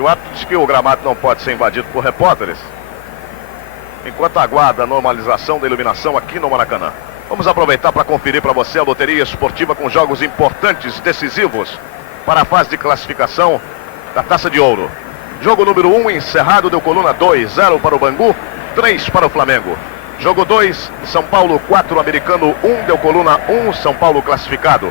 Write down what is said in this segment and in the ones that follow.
E o árbitro diz que o gramado não pode ser invadido por repórteres, enquanto aguarda a normalização da iluminação aqui no Maracanã. Vamos aproveitar para conferir para você a loteria esportiva com jogos importantes, decisivos, para a fase de classificação da Taça de Ouro. Jogo número 1 encerrado, deu coluna 2, 0 para o Bangu, 3 para o Flamengo. Jogo 2, São Paulo 4, Americano 1, deu coluna 1, São Paulo classificado.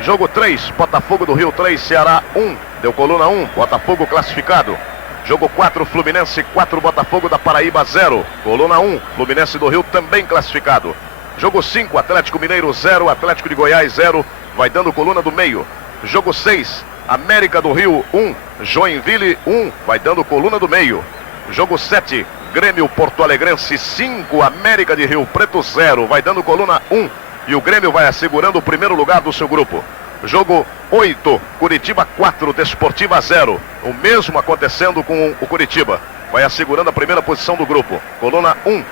Jogo 3, Botafogo do Rio 3, Ceará 1, deu coluna 1, Botafogo classificado. Jogo 4, Fluminense 4, Botafogo da Paraíba 0, coluna 1, Fluminense do Rio também classificado. Jogo 5, Atlético Mineiro 0, Atlético de Goiás 0, vai dando coluna do meio. Jogo 6, América do Rio 1, Joinville 1, vai dando coluna do meio. Jogo 7, Grêmio Porto Alegrense 5, América de Rio Preto 0, vai dando coluna 1. E o Grêmio vai assegurando o primeiro lugar do seu grupo. Jogo 8, Curitiba 4, Desportiva 0. O mesmo acontecendo com o Curitiba. Vai assegurando a primeira posição do grupo. Coluna 1.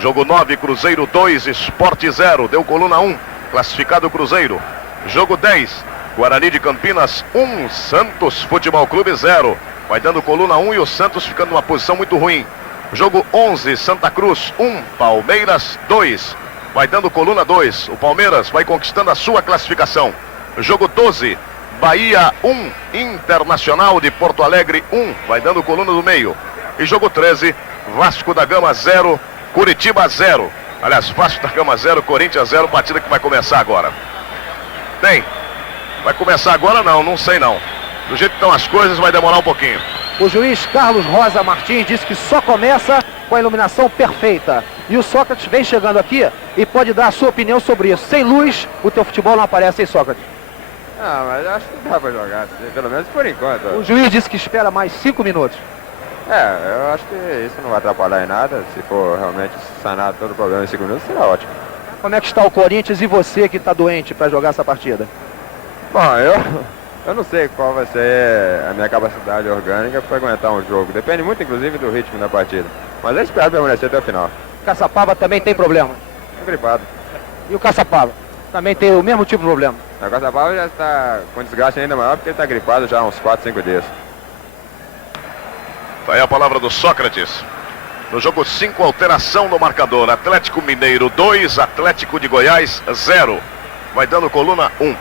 Jogo 9, Cruzeiro 2, Sport 0. Deu coluna 1. Classificado o Cruzeiro. Jogo 10, Guarani de Campinas 1, Santos Futebol Clube 0. Vai dando coluna 1 e o Santos ficando numa posição muito ruim. Jogo 11, Santa Cruz 1, Palmeiras 2. Vai dando coluna 2. O Palmeiras vai conquistando a sua classificação. Jogo 12, Bahia 1, Internacional de Porto Alegre 1. Vai dando coluna do meio. E jogo 13, Vasco da Gama 0, Curitiba 0. Aliás, Vasco da Gama 0, Corinthians 0. Partida que vai começar agora. Tem. Vai começar agora não sei não. Do jeito que estão as coisas vai demorar um pouquinho. O juiz Carlos Rosa Martins disse que só começa com a iluminação perfeita. E o Sócrates vem chegando aqui e pode dar a sua opinião sobre isso. Sem luz, o teu futebol não aparece, hein, Sócrates? Ah, mas acho que dá pra jogar, pelo menos por enquanto. O juiz disse que espera mais 5 minutos. Eu acho que isso não vai atrapalhar em nada. Se for realmente sanar todo o problema em 5 minutos, será ótimo. Como é que está o Corinthians e você que está doente para jogar essa partida? Bom, eu não sei qual vai ser a minha capacidade orgânica para aguentar um jogo. Depende muito, inclusive, do ritmo da partida. Mas eu espero permanecer até o final. Caçapava também tem problema. Tô gripado. E o Caçapava? Também tem o mesmo tipo de problema. O Caçapava já está com desgaste ainda maior porque ele está gripado já há uns 4, 5 dias. Tá aí a palavra do Sócrates. No jogo 5, alteração no marcador. Atlético Mineiro 2, Atlético de Goiás 0. Vai dando coluna 1.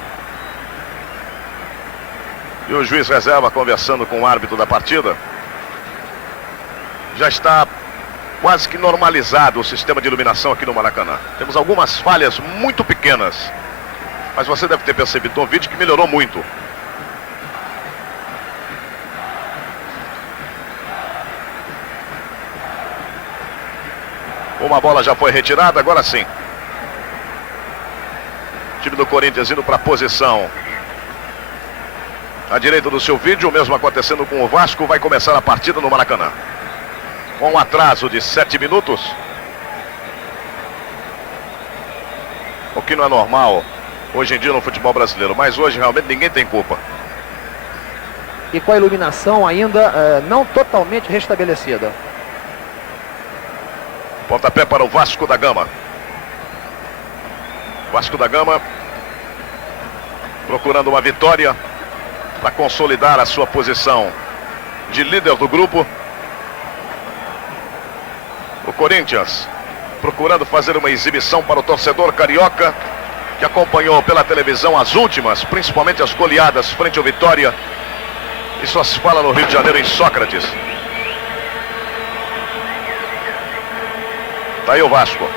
E o juiz reserva conversando com o árbitro da partida. Já está quase que normalizado o sistema de iluminação aqui no Maracanã. Temos algumas falhas muito pequenas, mas você deve ter percebido no vídeo que melhorou muito. Uma bola já foi retirada, agora sim. O time do Corinthians indo para a posição à direita do seu vídeo, o mesmo acontecendo com o Vasco. Vai começar a partida no Maracanã. Com um atraso de 7 minutos. O que não é normal hoje em dia no futebol brasileiro. Mas hoje realmente ninguém tem culpa. E com a iluminação ainda não totalmente restabelecida. Pontapé para o Vasco da Gama. Vasco da Gama procurando uma vitória para consolidar a sua posição de líder do grupo. O Corinthians procurando fazer uma exibição para o torcedor carioca, que acompanhou pela televisão as últimas, principalmente as goleadas frente ao Vitória. E só se fala no Rio de Janeiro em Sócrates. Tá aí o Vasco.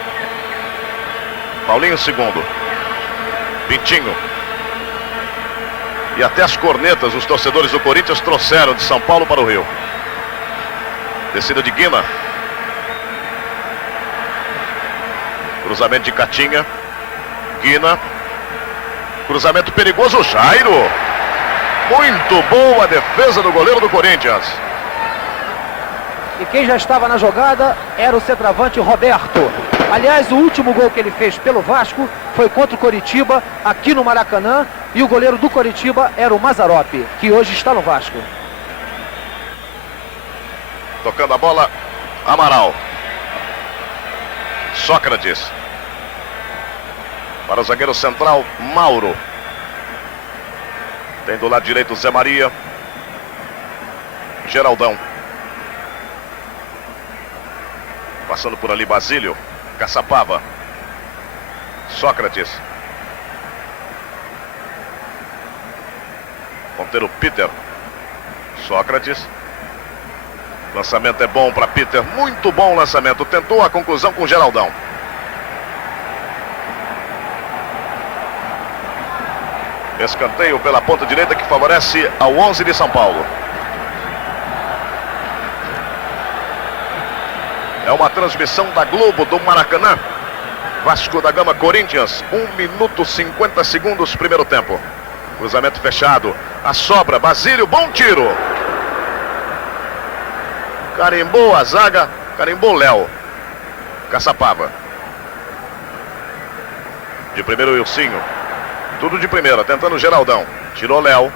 Paulinho segundo. Pintinho. E até as cornetas os torcedores do Corinthians trouxeram de São Paulo para o Rio. Descida de Guima. Cruzamento de Catinha. Guina. Cruzamento perigoso, Jairo. Muito boa a defesa do goleiro do Corinthians. E quem já estava na jogada era o centroavante Roberto. Aliás, o último gol que ele fez pelo Vasco foi contra o Coritiba, aqui no Maracanã. E o goleiro do Coritiba era o Mazzaropi, que hoje está no Vasco. Tocando a bola, Amaral. Sócrates. Para o zagueiro central, Mauro. Tem do lado direito Zé Maria. Geraldão. Passando por ali Basílio. Caçapava. Sócrates. Ponteiro Peter. Sócrates. Lançamento é bom para Peter. Muito bom lançamento. Tentou a conclusão com Geraldão. Escanteio pela ponta direita que favorece ao 11 de São Paulo. É uma transmissão da Globo do Maracanã. Vasco da Gama Corinthians. 1 minuto 50 segundos primeiro tempo. Cruzamento fechado. A sobra. Basílio. Bom tiro. Carimbou a zaga. Carimbou Léo. Caçapava. De primeiro Wilsinho. Tudo de primeira. Tentando Geraldão. Tirou Léo.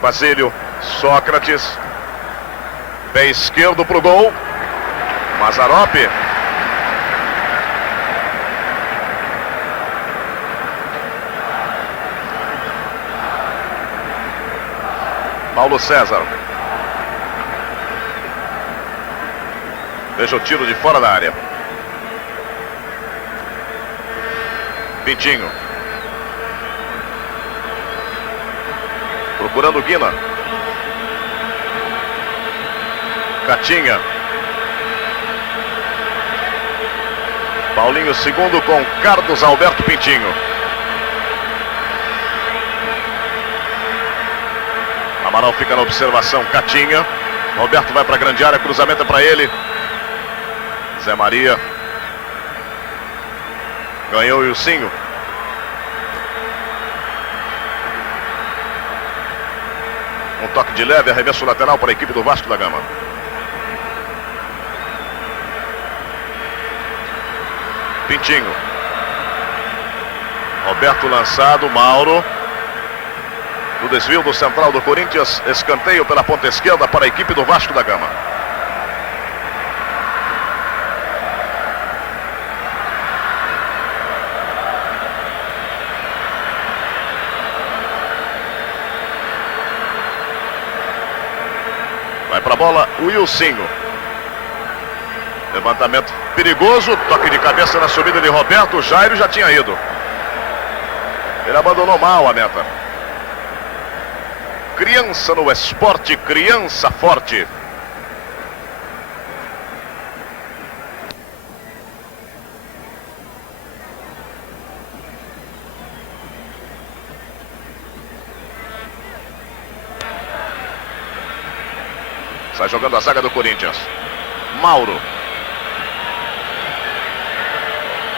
Basílio. Sócrates. Pé esquerdo pro gol. Mazzaropi. Paulo César. Deixa o tiro de fora da área. Pintinho. Procurando Guina. Catinha. Paulinho segundo com Carlos Alberto Pintinho. Amaral fica na observação. Catinha. Roberto vai para a grande área. Cruzamento é para ele. Zé Maria. Ganhou o Wilsinho. Um toque de leve. Arremesso lateral para a equipe do Vasco da Gama. Pintinho. Roberto lançado. Mauro. No desvio do central do Corinthians. Escanteio pela ponta esquerda para a equipe do Vasco da Gama. Vai para a bola o Wilsinho. Levantamento perigoso. Toque de cabeça na subida de Roberto. O Jairo já tinha ido. Ele abandonou mal a meta. Criança no esporte. Criança forte. Sai jogando a zaga do Corinthians. Mauro.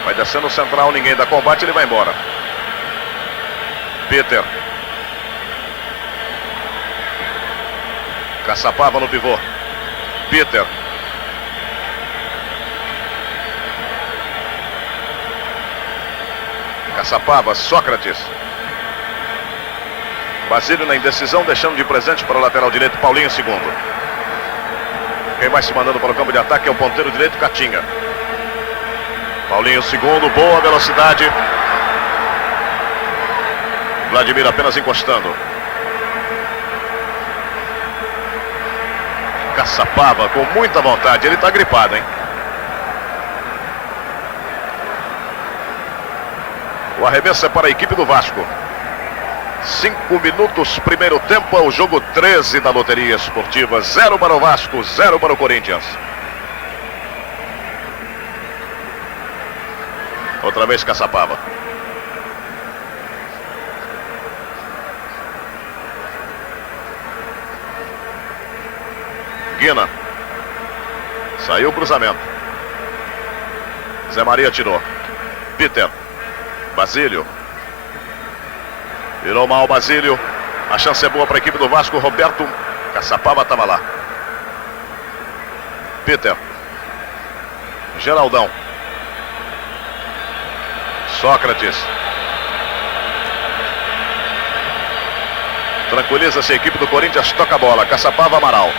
Vai descendo o central, ninguém dá combate, ele vai embora. Peter. Caçapava no pivô. Peter. Caçapava, Sócrates. Basílio na indecisão, deixando de presente para o lateral direito, Paulinho segundo. Quem vai se mandando para o campo de ataque é o ponteiro direito, Catinha. Paulinho segundo, boa velocidade. Vladimir apenas encostando. Caçapava com muita vontade, ele está gripado, hein? O arremesso é para a equipe do Vasco. 5 minutos, primeiro tempo, é o jogo 13 da loteria esportiva. 0 para o Vasco, 0 para o Corinthians. Outra vez Caçapava. Guina. Saiu o cruzamento. Zé Maria tirou. Peter. Basílio. Virou mal Basílio. A chance é boa para a equipe do Vasco. Roberto. Caçapava estava lá. Peter. Geraldão. Sócrates. Tranquiliza-se a equipe do Corinthians. Toca a bola. Caçapava, Amaral.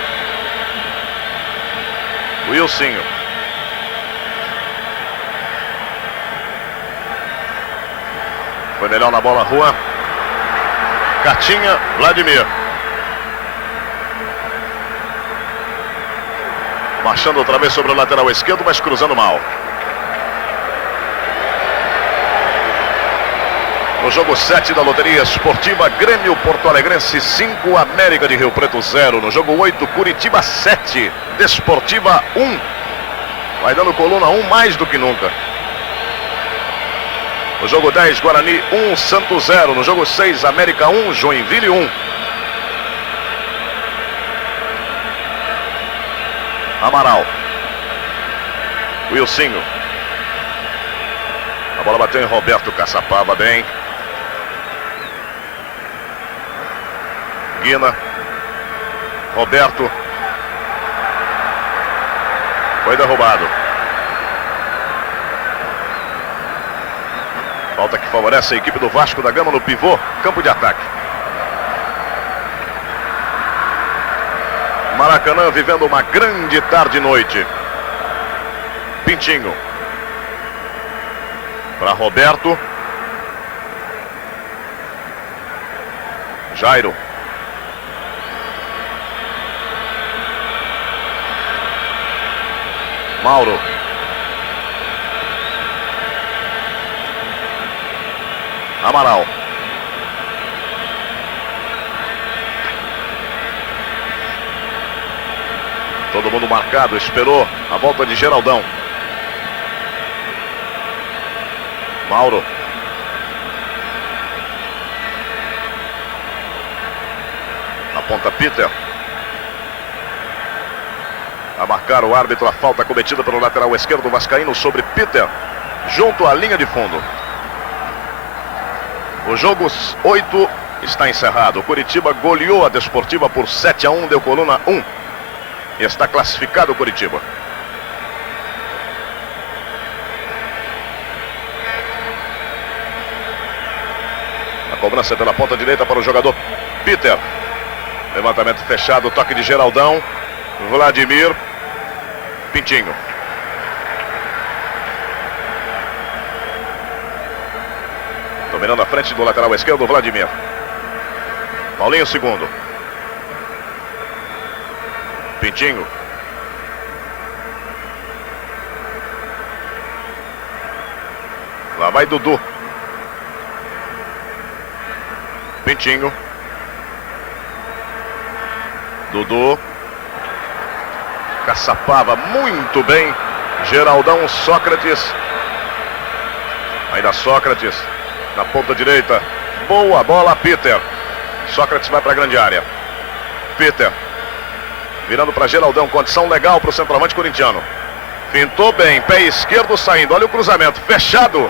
Wilsinho. Foi melhor na bola, Juan. Catinha, Vladimir. Marchando outra vez sobre o lateral esquerdo, mas cruzando mal. No jogo 7 da loteria esportiva, Grêmio Porto Alegrense 5, América de Rio Preto 0. No jogo 8, Curitiba 7, Desportiva 1. Vai dando coluna 1 mais do que nunca. No jogo 10, Guarani 1, Santos 0. No jogo 6, América 1, Joinville 1. Amaral. Wilsinho. A bola bateu em Roberto Caçapava bem. Guina. Roberto. Foi derrubado. Falta que favorece a equipe do Vasco da Gama no pivô, campo de ataque. Maracanã vivendo uma grande tarde e noite. Pintinho. Para Roberto. Jairo. Mauro. Amaral. Todo mundo marcado, esperou a volta de Geraldão. Mauro. Aponta Peter. A marcar o árbitro a falta cometida pelo lateral esquerdo vascaíno sobre Peter, junto à linha de fundo. O jogo 8 está encerrado. O Curitiba goleou a Desportiva por 7-1, deu coluna 1. E está classificado o Curitiba. A cobrança pela ponta direita para o jogador Peter. Levantamento fechado, toque de Geraldão. Vladimir. Pintinho. Dominando a frente do lateral esquerdo, Vladimir. Paulinho segundo. Pintinho. Lá vai Dudu. Pintinho. Dudu. Caçapava muito bem. Geraldão, Sócrates. Ainda Sócrates. Na ponta direita. Boa bola, Peter. Sócrates vai para a grande área. Peter. Virando para Geraldão. Condição legal para o centroavante corintiano. Pintou bem. Pé esquerdo saindo. Olha o cruzamento. Fechado.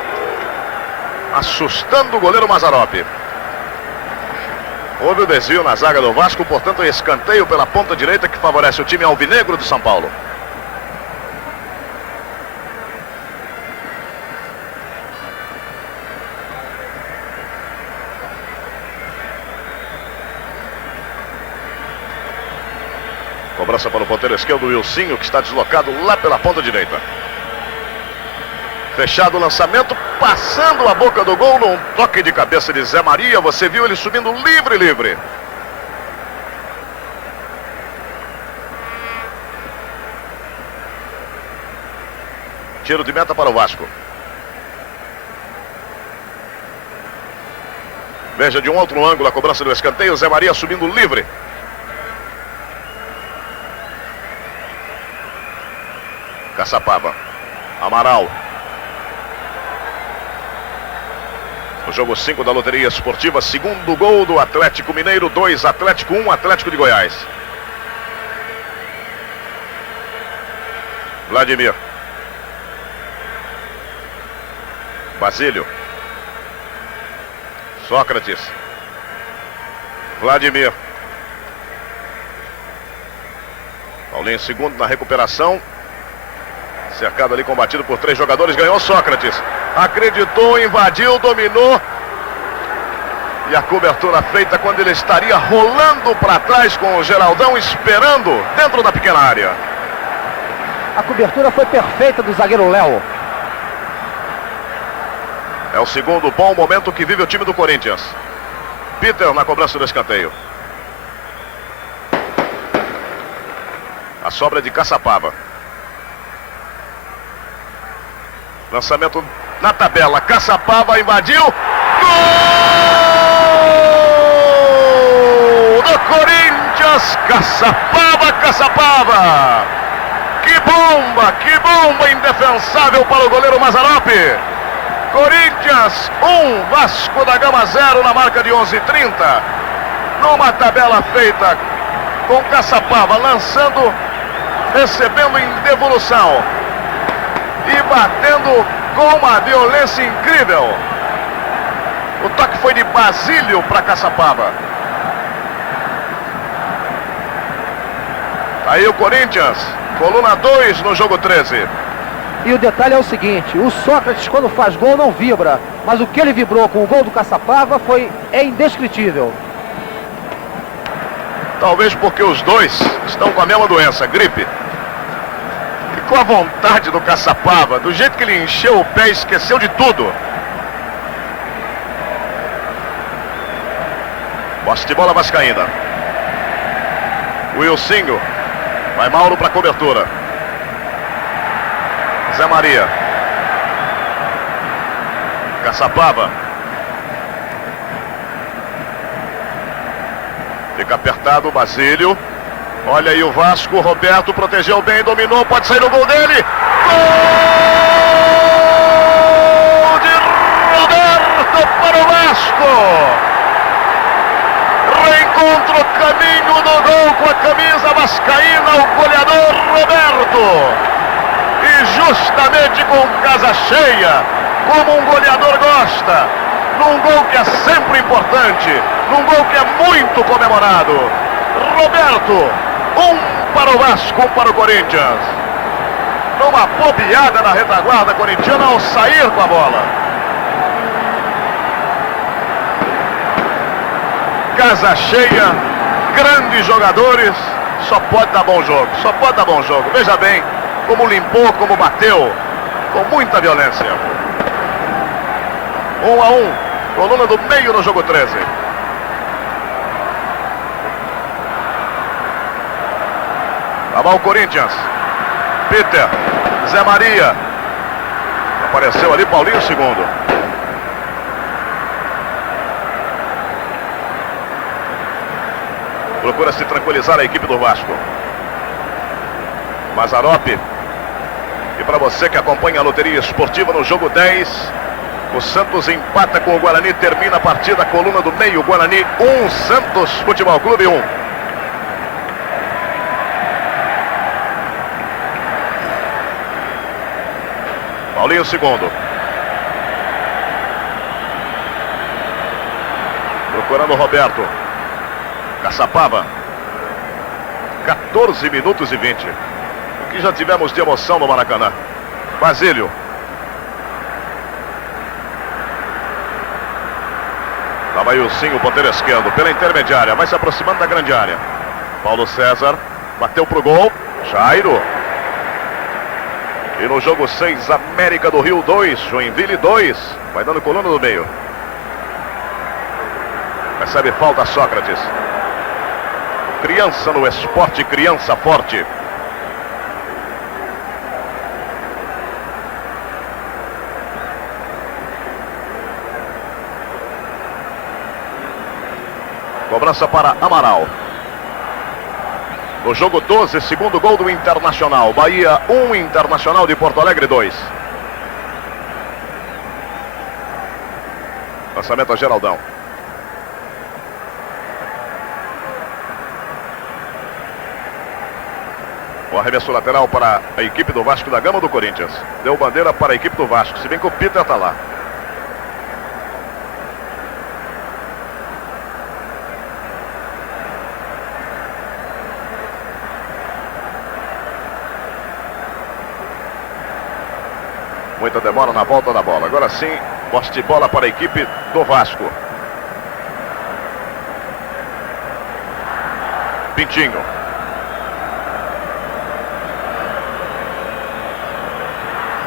Assustando o goleiro Mazzaropi. Houve o desvio na zaga do Vasco, portanto escanteio pela ponta direita que favorece o time alvinegro do São Paulo. Cobrança para o ponteiro esquerdo, Wilsinho, que está deslocado lá pela ponta direita. Fechado o lançamento, passando a boca do gol num toque de cabeça de Zé Maria. Você viu ele subindo livre. Tiro de meta para o Vasco. Veja de um outro ângulo a cobrança do escanteio. Zé Maria subindo livre. Caçapava. Amaral. O jogo 5 da loteria esportiva, segundo gol do Atlético Mineiro, 2 Atlético, 1 Atlético de Goiás. Vladimir. Basílio. Sócrates. Vladimir. Paulinho segundo na recuperação. Cercado ali, combatido por 3 jogadores, ganhou Sócrates. Acreditou, invadiu, dominou. E a cobertura feita quando ele estaria rolando para trás com o Geraldão, esperando dentro da pequena área. A cobertura foi perfeita do zagueiro Léo. É o segundo bom momento que vive o time do Corinthians. Peter na cobrança do escanteio. A sobra de Caçapava. Lançamento na tabela. Caçapava invadiu. Gol do Corinthians. Caçapava. Que bomba indefensável para o goleiro Mazzaropi. Corinthians 1, Vasco da Gama 0 na marca de 11:30. Numa tabela feita com Caçapava lançando, recebendo em devolução e batendo com uma violência incrível. O toque foi de Basílio para Caçapava. Aí o Corinthians, coluna 2 no jogo 13. E o detalhe é o seguinte, o Sócrates quando faz gol não vibra, mas o que ele vibrou com o gol do Caçapava é indescritível. Talvez porque os dois estão com a mesma doença, gripe. E com a vontade do Caçapava, do jeito que ele encheu o pé, esqueceu de tudo. Posse de bola vascaína. Wilsinho. Vai Mauro para cobertura. Zé Maria. Caçapava. Fica apertado o Basílio. Olha aí o Vasco. O Roberto protegeu bem, dominou. Pode sair o gol dele. Gol de Roberto para o Vasco. Reencontra o caminho do gol com a camisa vascaína, o goleador Roberto. E justamente com casa cheia, como um goleador gosta, num gol que é sempre importante, num gol que é muito comemorado. Roberto, 1 para o Vasco, 1 para o Corinthians. Numa bobeada na retaguarda corintiana ao sair com a bola. Casa cheia, grandes jogadores, só pode dar bom jogo, só pode dar bom jogo. Veja bem como limpou, como bateu, com muita violência. 1-1, coluna do meio no jogo 13. Lá vai o Corinthians. Peter, Zé Maria. Apareceu ali Paulinho segundo. Procura se tranquilizar a equipe do Vasco. Mazzaropi. E para você que acompanha a loteria esportiva no jogo 10, o Santos empata com o Guarani, termina a partida, coluna do meio, Guarani 1, Santos Futebol Clube 1. Paulinho segundo. Procurando o Roberto. Caçapava. 14 minutos e 20. O que já tivemos de emoção no Maracanã. Basílio. Lá vai o Sim, o ponteiro esquerdo, pela intermediária, vai se aproximando da grande área. Paulo César, bateu pro gol. Jairo. E no jogo 6, América do Rio 2, Joinville 2. Vai dando coluna no meio. Recebe falta Sócrates. Criança no esporte, criança forte. Cobrança para Amaral. No jogo 12, segundo gol do Internacional. Bahia 1, Internacional de Porto Alegre 2. Lançamento a Geraldão. O arremesso lateral para a equipe do Vasco da Gama do Corinthians. Deu bandeira para a equipe do Vasco, se bem que o Peter está lá. Muita demora na volta da bola. Agora sim, posse de bola para a equipe do Vasco. Pintinho.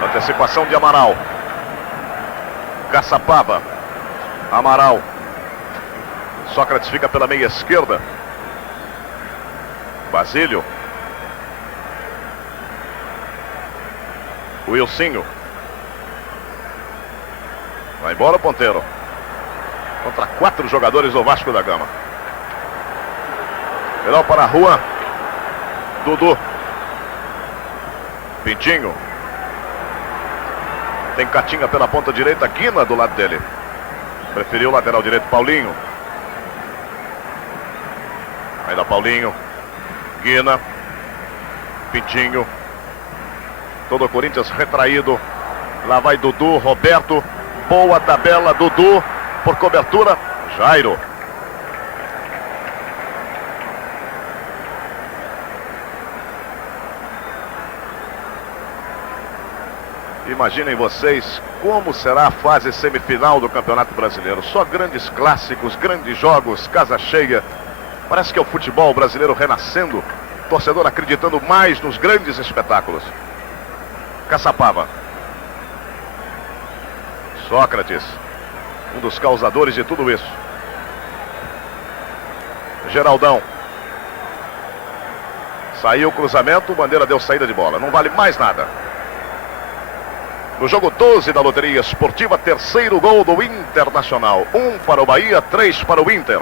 Antecipação de Amaral. Caçapava. Amaral. Sócrates fica pela meia esquerda. Basílio. Wilsinho. Vai embora o ponteiro. Contra 4 jogadores do Vasco da Gama. Melhor para a rua. Dudu. Pintinho. Tem Catinga pela ponta direita. Guina do lado dele. Preferiu o lateral direito Paulinho. Ainda Paulinho. Guina. Pintinho. Todo o Corinthians retraído. Lá vai Dudu, Roberto. Boa tabela, Dudu. Por cobertura, Jairo. Imaginem vocês como será a fase semifinal do Campeonato Brasileiro. Só grandes clássicos, grandes jogos, casa cheia. Parece que é o futebol brasileiro renascendo. Torcedor acreditando mais nos grandes espetáculos. Caçapava. Sócrates. Um dos causadores de tudo isso. Geraldão. Saiu o cruzamento, o Bandeira deu saída de bola. Não vale mais nada. No jogo 12 da loteria esportiva, terceiro gol do Internacional. 1 para o Bahia, 3 para o Inter.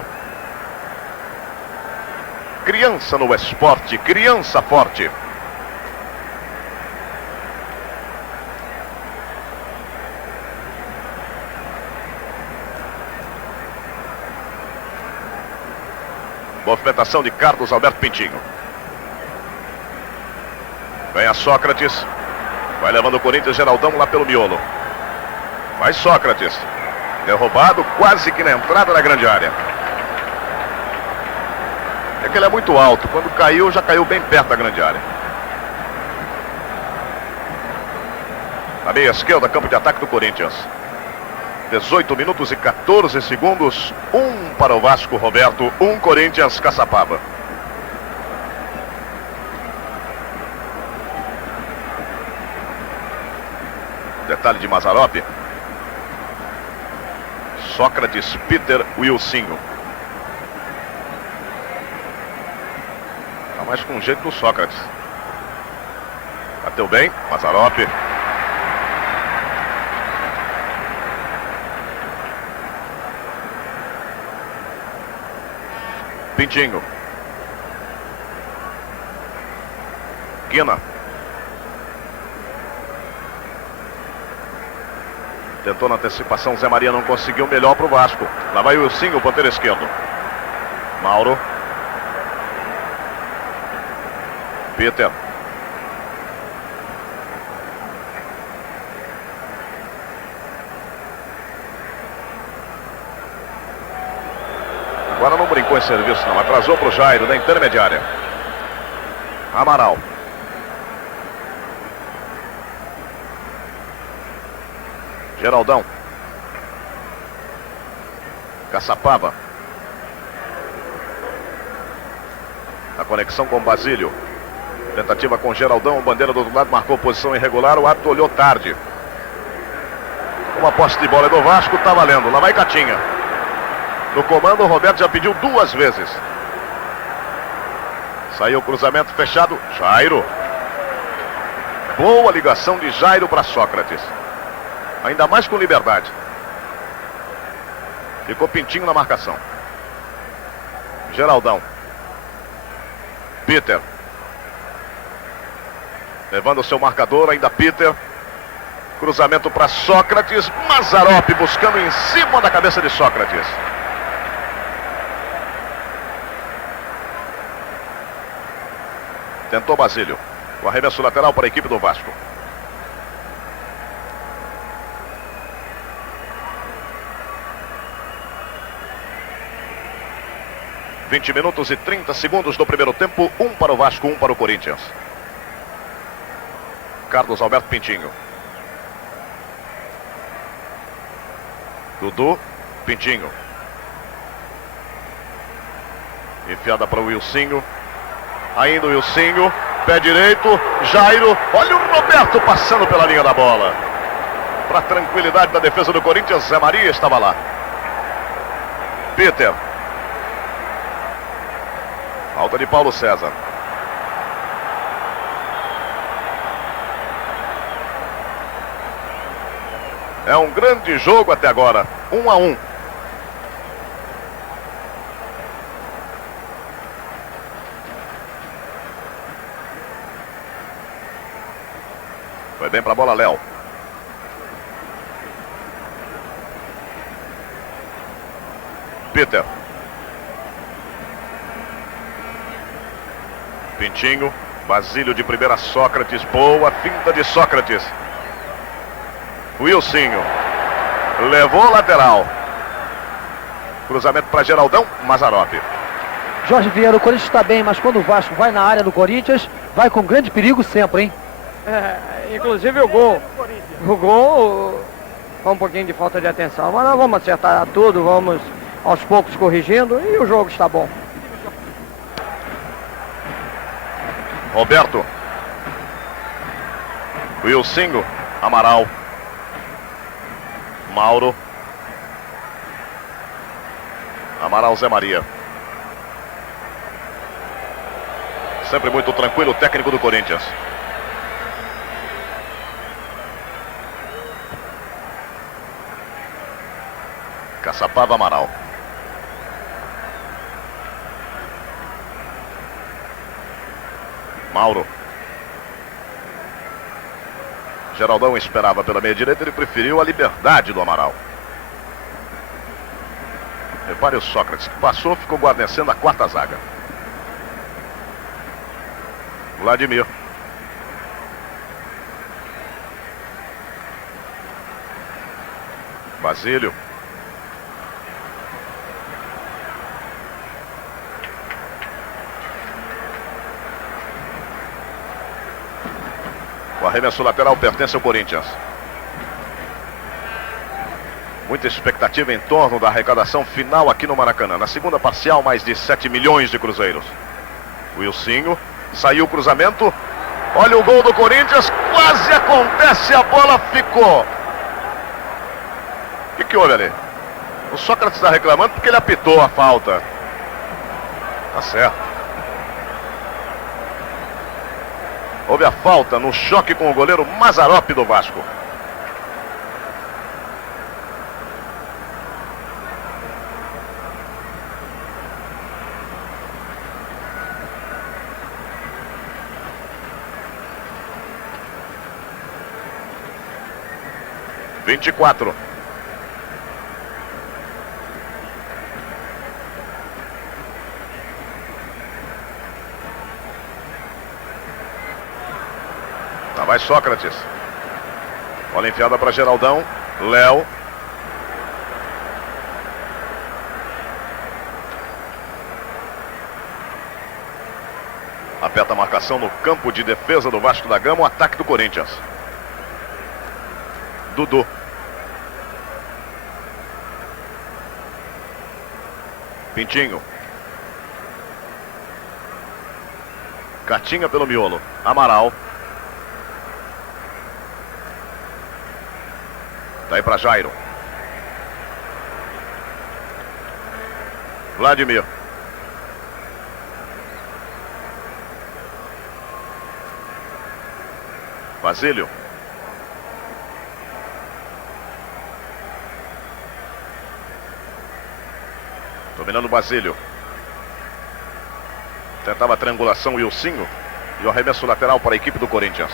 Criança no esporte, criança forte. Movimentação de Carlos Alberto Pintinho. Vem a Sócrates. Vai levando o Corinthians, Geraldão lá pelo miolo. Vai Sócrates. Derrubado quase que na entrada da grande área. É que ele é muito alto. Quando caiu, já caiu bem perto da grande área. Na meia esquerda, campo de ataque do Corinthians. 18 minutos e 14 segundos. 1 para o Vasco, Roberto. 1 Corinthians, Caçapava. Detalhe de Mazzaropi. Sócrates, Peter, Wilsinho. Tá mais com jeito do Sócrates. Bateu bem, Mazzaropi. Pintinho. Guina. Tentou na antecipação, Zé Maria não conseguiu, melhor para o Vasco. Lá vai o Wilsinho, o ponteiro esquerdo. Mauro. Peter. Agora não brincou em serviço não, atrasou para o Jairo, da intermediária. Amaral. Geraldão. Caçapava. A conexão com Basílio. Tentativa com Geraldão, o Bandeira do outro lado marcou posição irregular, o árbitro olhou tarde. Uma posse de bola do Vasco, tá valendo, lá vai Catinha. No comando, o Roberto já pediu 2 vezes. Saiu o cruzamento fechado, Jairo. Boa ligação de Jairo para Sócrates. Ainda mais com liberdade. Ficou Pintinho na marcação. Geraldão. Peter. Levando o seu marcador, ainda Peter. Cruzamento para Sócrates. Mazzaropi buscando em cima da cabeça de Sócrates. Tentou Basílio. O arremesso lateral para a equipe do Vasco. ...20 minutos e 30 segundos do primeiro tempo... ...1 para o Vasco, 1 para o Corinthians. Carlos Alberto Pintinho. Dudu, Pintinho. Enfiada para o Wilsinho. Ainda o Wilsinho, pé direito, Jairo, olha o Roberto passando pela linha da bola. Para a tranquilidade da defesa do Corinthians, Zé Maria estava lá. Peter. Falta de Paulo César. É um grande jogo até agora. 1-1. Foi bem pra bola, Léo. Peter. Pintinho. Basílio de primeira, Sócrates. Boa finta de Sócrates. Wilsinho. Levou lateral. Cruzamento para Geraldão. Mazzaropi. Jorge Vieira, o Corinthians está bem, mas quando o Vasco vai na área do Corinthians, vai com grande perigo sempre, hein? Inclusive o gol. O gol foi um pouquinho de falta de atenção, mas nós vamos acertar tudo, vamos aos poucos corrigindo e o jogo está bom. Roberto. Wilsinho. Amaral. Mauro. Amaral, Zé Maria. Sempre muito tranquilo o técnico do Corinthians. Caçapava, Amaral. Mauro. Geraldão esperava pela meia direita, ele preferiu a liberdade do Amaral. Repare o Sócrates que passou, ficou guarnecendo a quarta zaga. Vladimir. Basílio. O arremesso lateral pertence ao Corinthians. Muita expectativa em torno da arrecadação final aqui no Maracanã. Na segunda parcial, mais de 7 milhões de cruzeiros. Wilsinho. Saiu o cruzamento. Olha o gol do Corinthians. Quase acontece, a bola ficou. O que houve ali? O Sócrates está reclamando porque ele apitou a falta. Tá certo. Houve a falta no choque com o goleiro Mazzaropi do Vasco. (24). Lá vai Sócrates. Bola enfiada para Geraldão. Léo. Aperta a marcação no campo de defesa do Vasco da Gama. O ataque do Corinthians. Dudu. Pintinho. Catinha pelo miolo. Amaral. Daí para Jairo. Vladimir. Basílio. Dominando o Basílio. Tentava a triangulação Wilsinho. E o arremesso lateral para a equipe do Corinthians.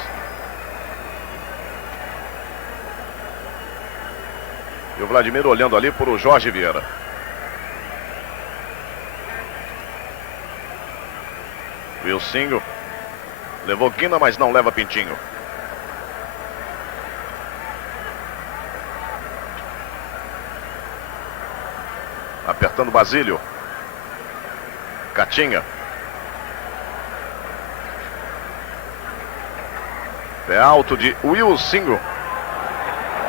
E o Vladimir olhando ali por o Jorge Vieira. Wilsinho. Levou Guina, mas não leva Pintinho. Apertando Basílio. Catinha. Pé alto de Wilsinho.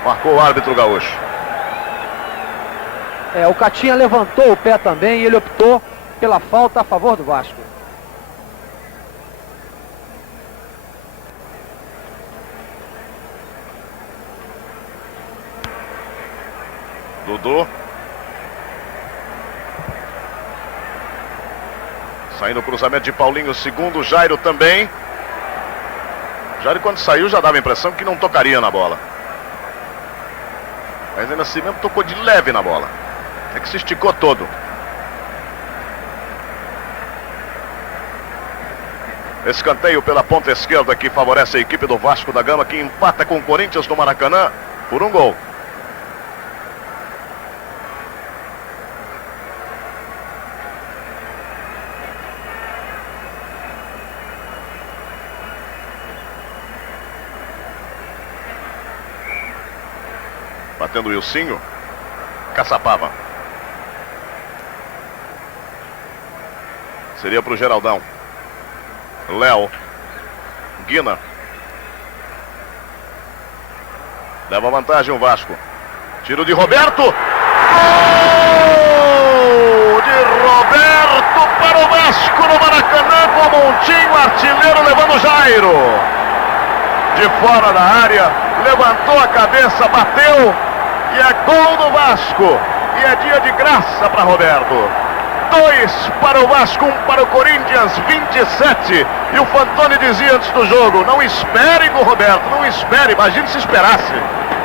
Marcou o árbitro gaúcho. O Catinha levantou o pé também e ele optou pela falta a favor do Vasco. Dudu. Saindo o cruzamento de Paulinho, segundo. Jairo também. Jairo, quando saiu, já dava a impressão que não tocaria na bola. Mas ainda assim mesmo tocou de leve na bola. É que se esticou todo. Escanteio pela ponta esquerda que favorece a equipe do Vasco da Gama, que empata com o Corinthians no Maracanã por 1 gol. Batendo o Wilsinho. Caçapava. Seria para o Geraldão. Léo. Guina. Leva vantagem o Vasco. Tiro de Roberto. Gol de Roberto para o Vasco no Maracanã, com Montinho, artilheiro, levando Jairo. De fora da área, levantou a cabeça, bateu. E é gol do Vasco. E é dia de graça para Roberto. 2 para o Vasco, 1 para o Corinthians, 27. E o Fantoni dizia antes do jogo: não espere do Roberto, não espere, imagine se esperasse.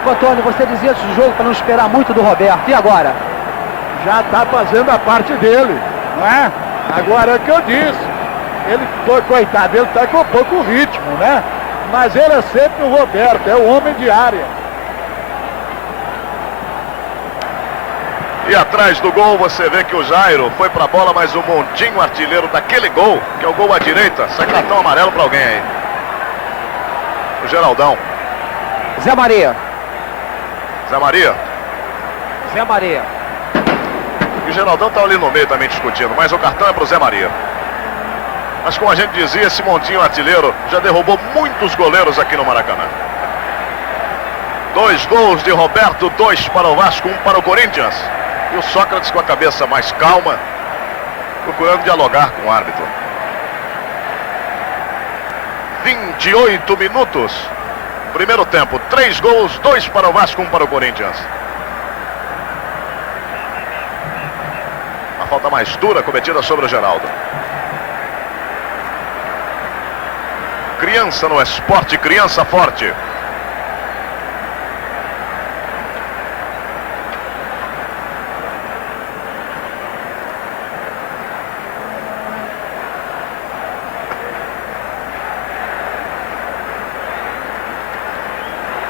Fantoni, você dizia antes do jogo para não esperar muito do Roberto, e agora? Já está fazendo a parte dele, não é? Agora é o que eu disse, ele foi, coitado, ele está com pouco ritmo, né? Mas ele é sempre o Roberto, é o homem de área. E atrás do gol você vê que o Jairo foi pra bola, mas o Montinho, artilheiro daquele gol, que é o gol à direita, sai cartão amarelo pra alguém aí. O Geraldão. Zé Maria. Zé Maria. Zé Maria. E o Geraldão tá ali no meio também discutindo, mas o cartão é pro Zé Maria. Mas como a gente dizia, esse Montinho artilheiro já derrubou muitos goleiros aqui no Maracanã. 2 gols de Roberto, 2 para o Vasco, 1 para o Corinthians. E o Sócrates com a cabeça mais calma, procurando dialogar com o árbitro. 28 minutos. Primeiro tempo, 3 gols, 2 para o Vasco, 1 para o Corinthians. A falta mais dura cometida sobre o Geraldo. Criança no esporte, criança forte.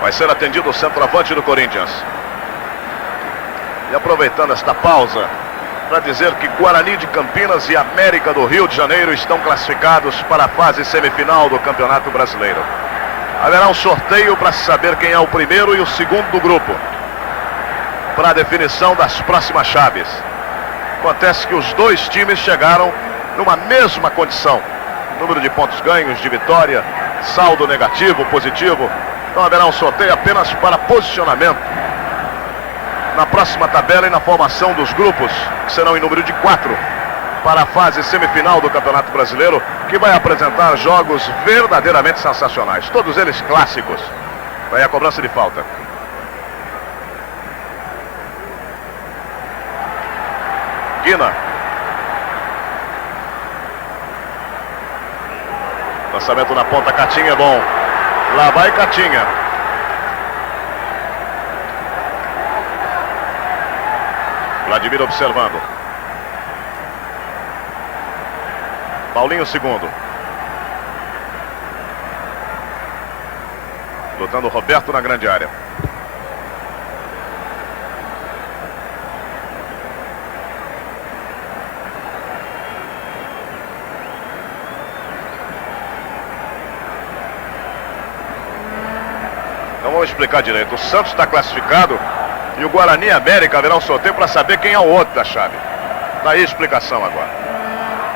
Vai ser atendido o centroavante do Corinthians. E aproveitando esta pausa para dizer que Guarani de Campinas e América do Rio de Janeiro estão classificados para a fase semifinal do Campeonato Brasileiro. Haverá um sorteio para saber quem é o primeiro e o segundo do grupo, para a definição das próximas chaves. Acontece que os 2 times chegaram numa mesma condição: número de pontos ganhos, de vitória, saldo negativo, positivo. Então haverá um sorteio apenas para posicionamento na próxima tabela e na formação dos grupos, que serão em número de 4, para a fase semifinal do Campeonato Brasileiro, que vai apresentar jogos verdadeiramente sensacionais, todos eles clássicos. Vai a cobrança de falta. Guina. Lançamento na ponta, Catinha é bom. Lá vai Catinha. Vladimir observando. Paulinho segundo. Lutando Roberto na grande área. Então vamos explicar direito. O Santos está classificado e o Guarani e América haverá um sorteio para saber quem é o outro da chave. Daí a explicação agora.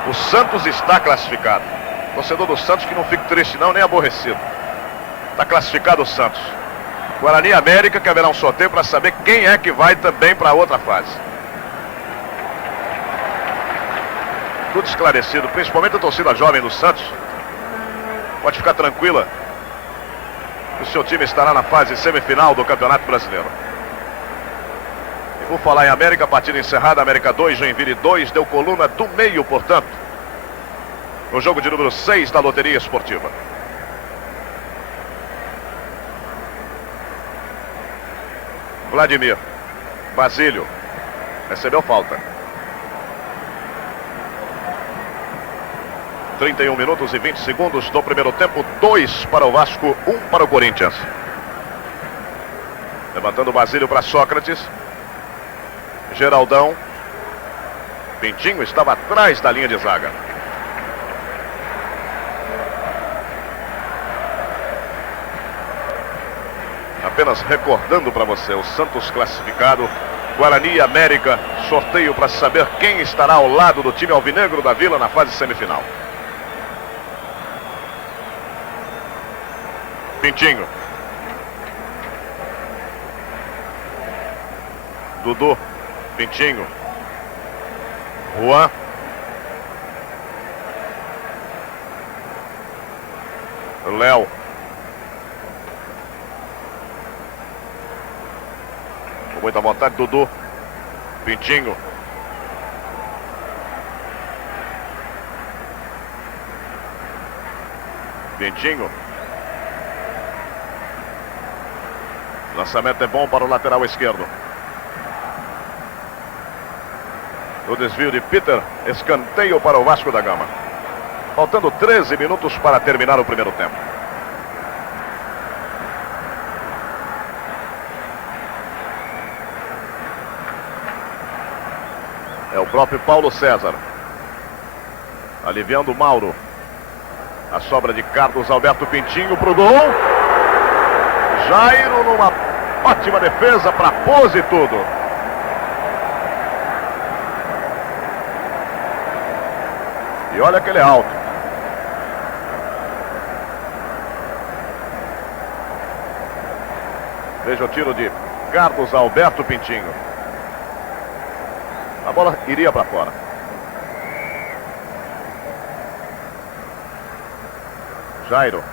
O Santos está classificado. Torcedor do Santos que não fique triste não, nem aborrecido. Está classificado o Santos. Guarani e América que haverá um sorteio para saber quem é que vai também para a outra fase. Tudo esclarecido, principalmente a torcida jovem do Santos. Pode ficar tranquila. O seu time estará na fase semifinal do Campeonato Brasileiro. E por falar em América, partida encerrada, América 2, Joinville 2, deu coluna do meio, portanto, no jogo de número 6 da loteria esportiva. Vladimir. Basílio. Recebeu falta. 31 minutos e 20 segundos do primeiro tempo. 2 para o Vasco, 1 para o Corinthians. Levantando o Basílio para Sócrates. Geraldão. Pintinho estava atrás da linha de zaga. Apenas recordando para você, o Santos classificado, Guarani e América, sorteio para saber quem estará ao lado do time alvinegro da Vila na fase semifinal. Pintinho. Dudu. Pintinho. Juan. Léo. Com muita vontade, Dudu. Pintinho. Pintinho. Lançamento é bom para o lateral esquerdo. O desvio de Peter, escanteio para o Vasco da Gama. Faltando 13 minutos para terminar o primeiro tempo. É o próprio Paulo César. Aliviando o Mauro. A sobra de Carlos Alberto Pintinho para o gol. Jairo numa ótima defesa para pose e tudo. E olha que ele é alto. Veja o tiro de Carlos Alberto Pintinho. A bola iria para fora. Jairo.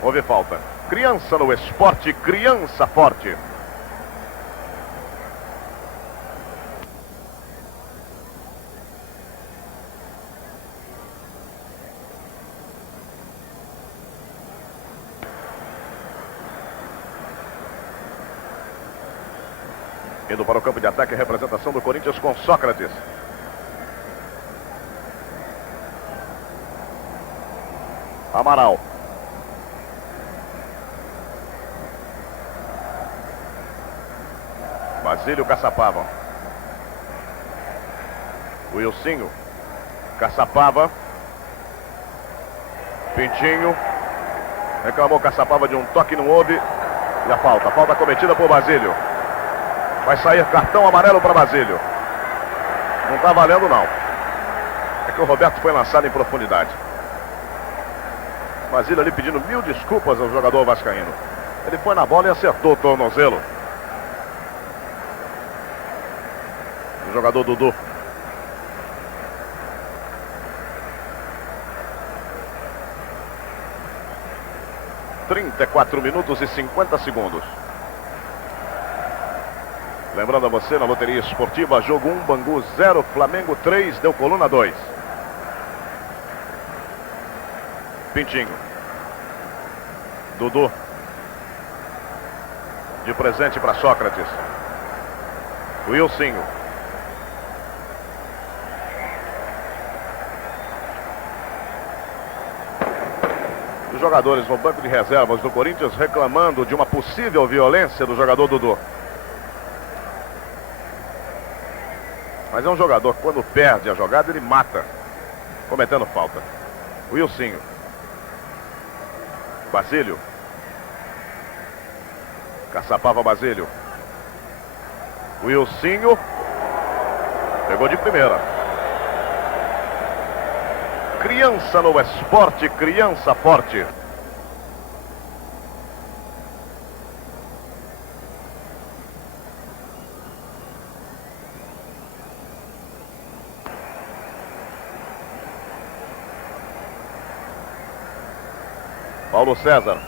Houve falta. Criança no esporte, criança forte. Indo para o campo de ataque, a representação do Corinthians com Sócrates. Amaral. Basílio Caçapava. Wilsinho. Caçapava. Pintinho. Reclamou Caçapava de um toque, não houve. E a falta. Falta cometida por Basílio. Vai sair cartão amarelo para Basílio. Não está valendo, não. É que o Roberto foi lançado em profundidade. Basílio ali pedindo 1000 desculpas ao jogador vascaíno. Ele foi na bola e acertou o tornozelo. O jogador Dudu. – 34 minutos e 50 segundos. Lembrando a você, na loteria esportiva, jogo 1, Bangu 0, Flamengo 3, deu coluna 2. Pintinho. Dudu. De presente para Sócrates. Wilsinho. Os jogadores no banco de reservas do Corinthians reclamando de uma possível violência do jogador Dudu. Mas é um jogador que quando perde a jogada ele mata, cometendo falta. Wilsinho. Basílio. Caçapava Basílio. Wilsinho. Pegou de primeira. Criança no esporte, criança forte. Paulo César.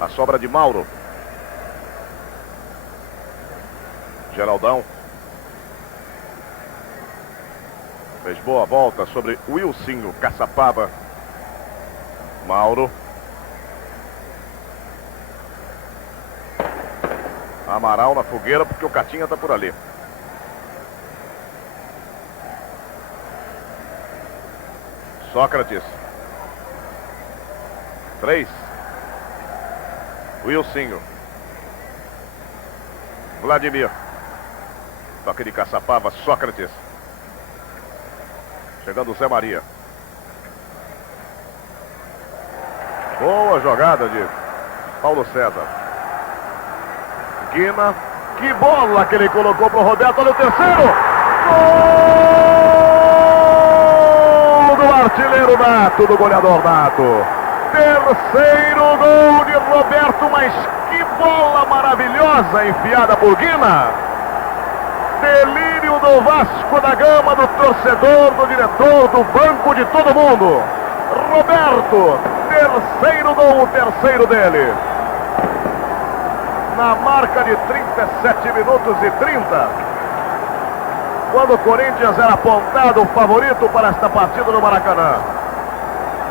A sobra de Mauro. Geraldão. Fez boa volta sobre Wilsinho, Caçapava. Mauro. Amaral na fogueira porque o Catinha tá por ali. Sócrates. 3. Wilsinho. Vladimir. Toque de Caçapava, Sócrates. Chegando o Zé Maria. Boa jogada de Paulo César. Guina. Que bola que ele colocou para o Roberto. Olha o terceiro. Gol do artilheiro Nato, do goleador Nato. Terceiro gol de Roberto, mas que bola maravilhosa enfiada por Guina. Delírio do Vasco da Gama, do torcedor, do diretor, do banco, de todo mundo. Roberto, terceiro gol, o terceiro dele. Na marca de 37 minutos e 30. Quando o Corinthians era apontado o favorito para esta partida no Maracanã.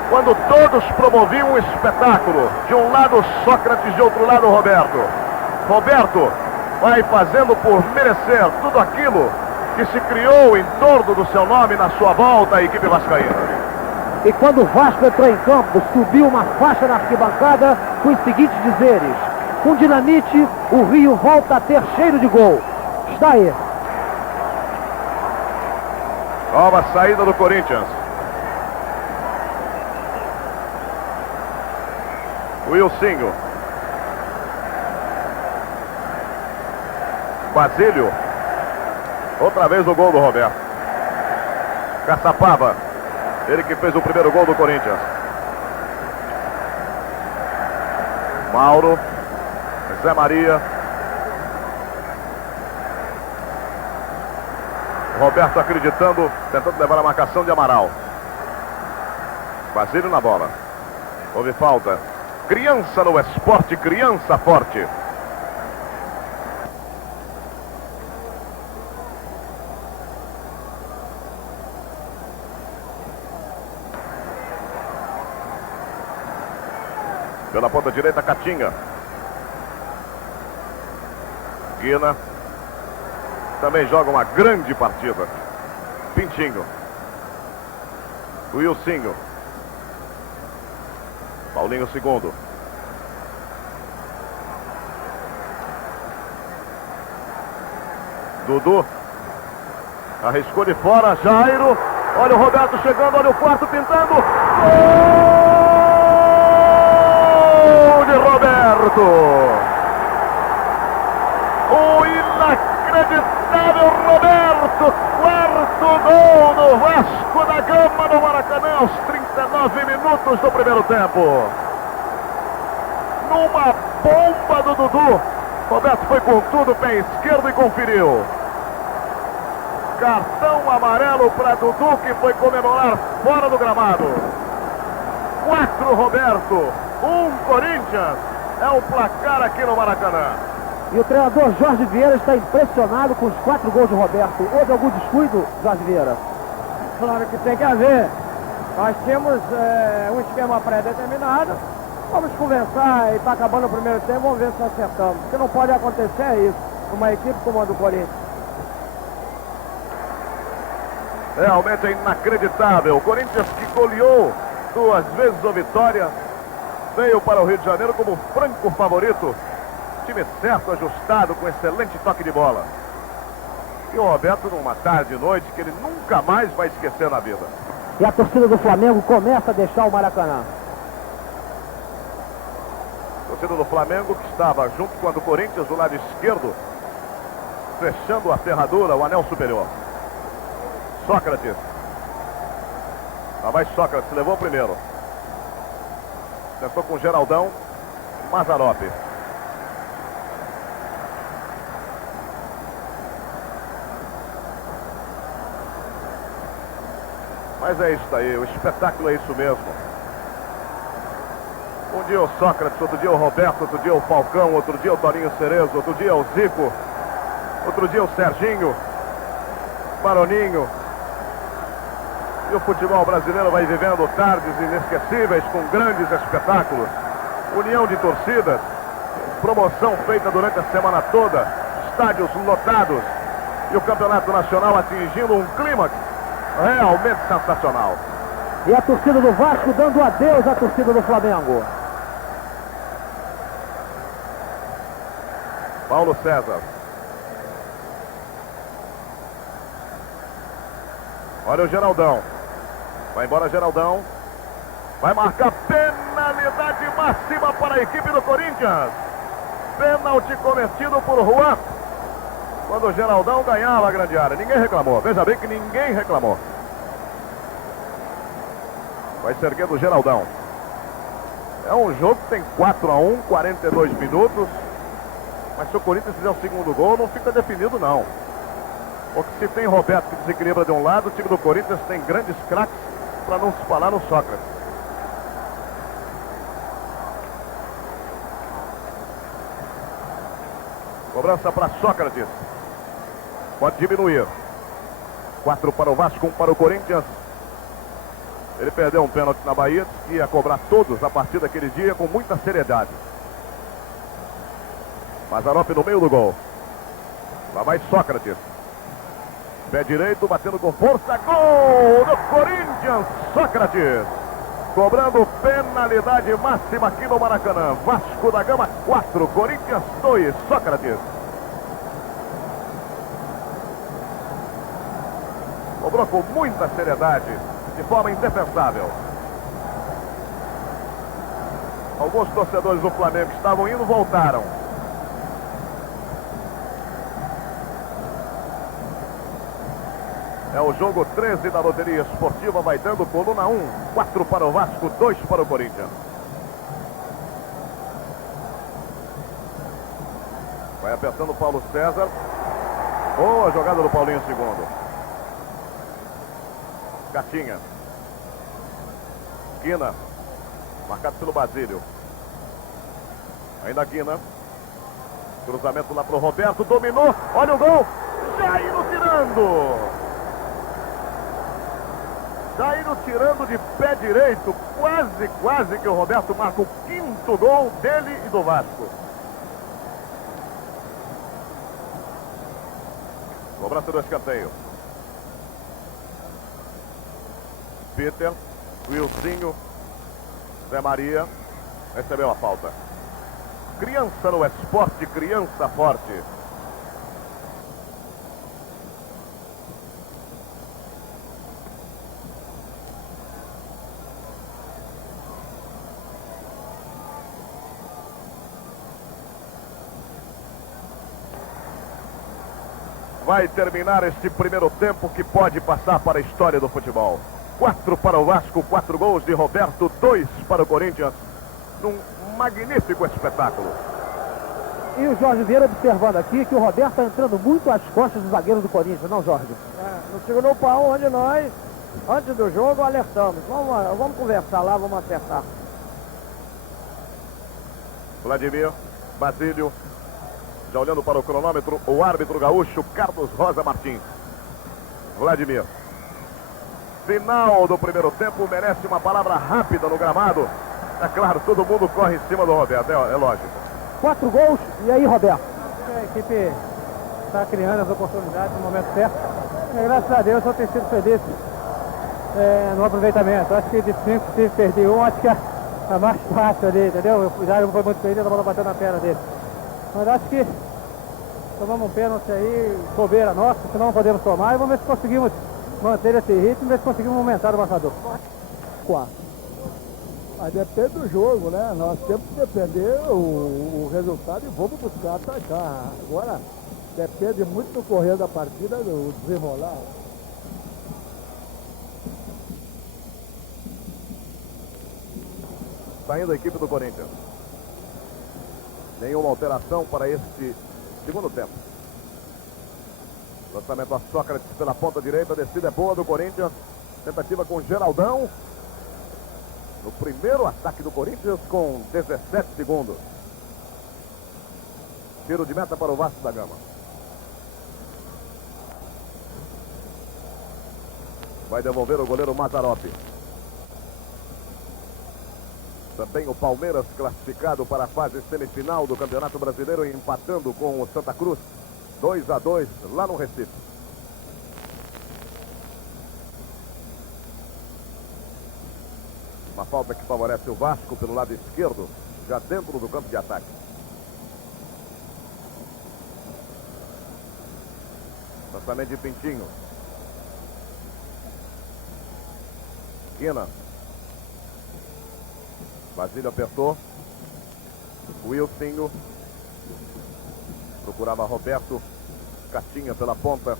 Quando todos promoviam um espetáculo. De um lado Sócrates, de outro lado Roberto. Roberto vai fazendo por merecer tudo aquilo que se criou em torno do seu nome na sua volta à equipe vascaína. E quando o Vasco entrou em campo, subiu uma faixa na arquibancada com os seguintes dizeres: com dinamite, o Rio volta a ter cheiro de gol. Está aí. Nova saída do Corinthians. Wilsinho. Basílio. Outra vez o gol do Roberto. Caçapava. Ele que fez o primeiro gol do Corinthians. Mauro. Zé Maria. Roberto acreditando, tentando levar a marcação de Amaral. Basílio na bola. Houve falta. Criança no esporte, criança forte. Pela ponta direita, Catinga. Guina. Também joga uma grande partida. Pintinho. Wilsinho. Paulinho segundo. Dudu. Arriscou de fora, Jairo. Olha o Roberto chegando, olha o quarto pintando. Gol de Roberto. O inacreditável Roberto. Quarto gol do Vasco da Gama no Maracanã aos 39 minutos do primeiro tempo. Numa bomba do Dudu. Roberto foi com tudo, pé esquerdo, e conferiu. Cartão amarelo para Dudu, que foi comemorar fora do gramado. 4 Roberto, 1 Corinthians. É o placar aqui no Maracanã. E o treinador Jorge Vieira está impressionado com os 4 gols de Roberto. Houve algum descuido, Jorge Vieira? Claro que tem que haver. Nós temos um esquema pré-determinado. Vamos conversar e está acabando o primeiro tempo, vamos ver se nós acertamos. O que não pode acontecer é isso, numa equipe como a do Corinthians. Realmente é inacreditável. O Corinthians, que goleou 2 vezes o Vitória, veio para o Rio de Janeiro como franco favorito. Time certo, ajustado, com excelente toque de bola. E o Roberto numa tarde e noite que ele nunca mais vai esquecer na vida. E a torcida do Flamengo começa a deixar o Maracanã. A torcida do Flamengo, que estava junto com a do Corinthians do lado esquerdo, fechando a ferradura, o anel superior. Sócrates. Lá vai Sócrates, levou o primeiro. Tentou com o Geraldão. Mazzaropi. Mas é isso aí, o espetáculo é isso mesmo. Um dia o Sócrates, outro dia o Roberto, outro dia o Falcão, outro dia o Torinho Cerezo, outro dia o Zico, outro dia o Serginho, Baroninho, E o futebol brasileiro vai vivendo tardes inesquecíveis com grandes espetáculos. União de torcidas, promoção feita durante a semana toda, estádios lotados e o campeonato nacional atingindo um clímax realmente sensacional. E a torcida do Vasco dando adeus à torcida do Flamengo. Paulo César. Olha o Geraldão. Vai embora Geraldão. Vai marcar penalidade máxima para a equipe do Corinthians. Pênalti cometido por Juan. Quando o Geraldão ganhava a grande área. Ninguém reclamou. Veja bem que ninguém reclamou. Vai se erguendo o Geraldão. É um jogo que tem 4-1, 42 minutos. Mas se o Corinthians fizer o segundo gol, não fica definido não. Porque se tem Roberto que desequilibra de um lado, o time do Corinthians tem grandes craques, para não se falar no Sócrates. Cobrança para Sócrates. Pode diminuir. 4 para o Vasco, 1 para o Corinthians. Ele perdeu um pênalti na Bahia, que ia cobrar todos a partir daquele dia com muita seriedade. Mazzaropi no meio do gol. Lá vai Sócrates. Pé direito, batendo com força. Gol do Corinthians. Sócrates. Cobrando penalidade máxima aqui no Maracanã. Vasco da Gama 4, Corinthians 2. Sócrates. Cobrou com muita seriedade, de forma indefensável. Alguns torcedores do Flamengo que estavam indo, voltaram. É o jogo 13 da loteria esportiva, vai dando coluna 1, 4 para o Vasco, 2 para o Corinthians. Vai apertando o Paulo César. Boa jogada do Paulinho segundo. Catinha. Guina. Marcado pelo Basílio. Ainda Guina. Cruzamento lá para o Roberto, dominou. Olha o gol. Jair tirando. Jair tirando de pé direito. Quase que o Roberto marca o 5º gol dele e do Vasco. Cobrança do escanteio. Peter, Wilsinho, Zé Maria, recebeu a falta. Criança no esporte, criança forte. Vai terminar este primeiro tempo que pode passar para a história do futebol. 4 para o Vasco, 4 gols de Roberto, 2 para o Corinthians, num magnífico espetáculo. E o Jorge Vieira observando aqui que o Roberto está entrando muito às costas do zagueiro do Corinthians, não, Jorge? No segundo pau, onde nós, antes do jogo, alertamos. Vamos conversar lá, vamos acertar. Vladimir, Basílio, já olhando para o cronômetro, o árbitro gaúcho Carlos Rosa Martins. Vladimir. Final do primeiro tempo, merece uma palavra rápida no gramado. É claro, todo mundo corre em cima do Roberto, é lógico. 4 gols, e aí, Roberto? A equipe está criando as oportunidades no momento certo. Graças a Deus eu tenho sido feliz no aproveitamento. Acho que de 5, se perder um, acho que é mais fácil ali, entendeu? O Jair não foi muito feliz, a bola bateu na perna dele. Mas acho que tomamos um pênalti aí, bobeira nossa, senão não podemos tomar, e vamos ver se conseguimos manter esse ritmo e ver se conseguimos aumentar o marcador. 4. Mas depende do jogo, né? Nós temos que depender o resultado e vamos buscar atacar. Agora, depende muito do correr da partida, do desenrolar. Saindo a equipe do Corinthians. Nenhuma alteração para este segundo tempo. Lançamento a Sócrates pela ponta direita, a descida é boa do Corinthians. Tentativa com Geraldão. No primeiro ataque do Corinthians com 17 segundos. Tiro de meta para o Vasco da Gama. Vai devolver o goleiro Mazzaropi. Também o Palmeiras classificado para a fase semifinal do Campeonato Brasileiro, empatando com o Santa Cruz. 2-2 lá no Recife. Uma falta que favorece o Vasco pelo lado esquerdo, já dentro do campo de ataque. Lançamento de Pintinho. Quina. Basílio apertou. Wilsinho. Procurava Roberto. Catinha pela ponta.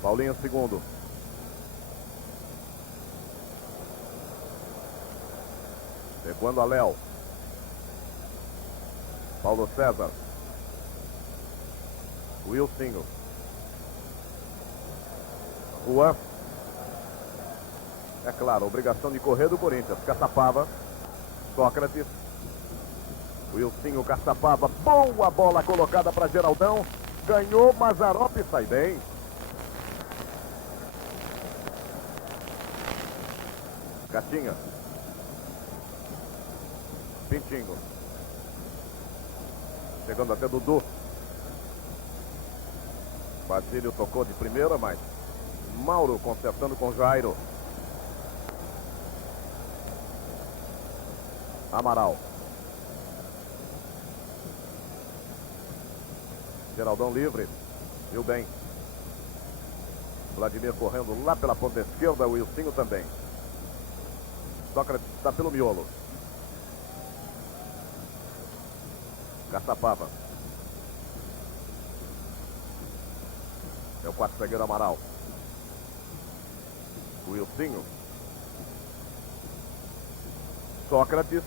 Paulinho segundo. Recuando a Léo. Paulo César. Wilsinho. Juan. É claro, obrigação de correr do Corinthians. Caçapava. Sócrates. Wilsinho, Caçapava. Boa bola colocada para Geraldão. Ganhou, Mazzaropi sai bem. Catinha. Pintinho. Chegando até Dudu. Basílio tocou de primeira, mas Mauro consertando com Jairo. Amaral. Geraldão livre. Viu bem. Vladimir correndo lá pela ponta esquerda. Wilsinho também. Sócrates está pelo miolo. Caçapava. É o quarto zagueiro Amaral. Wilsinho. Sócrates.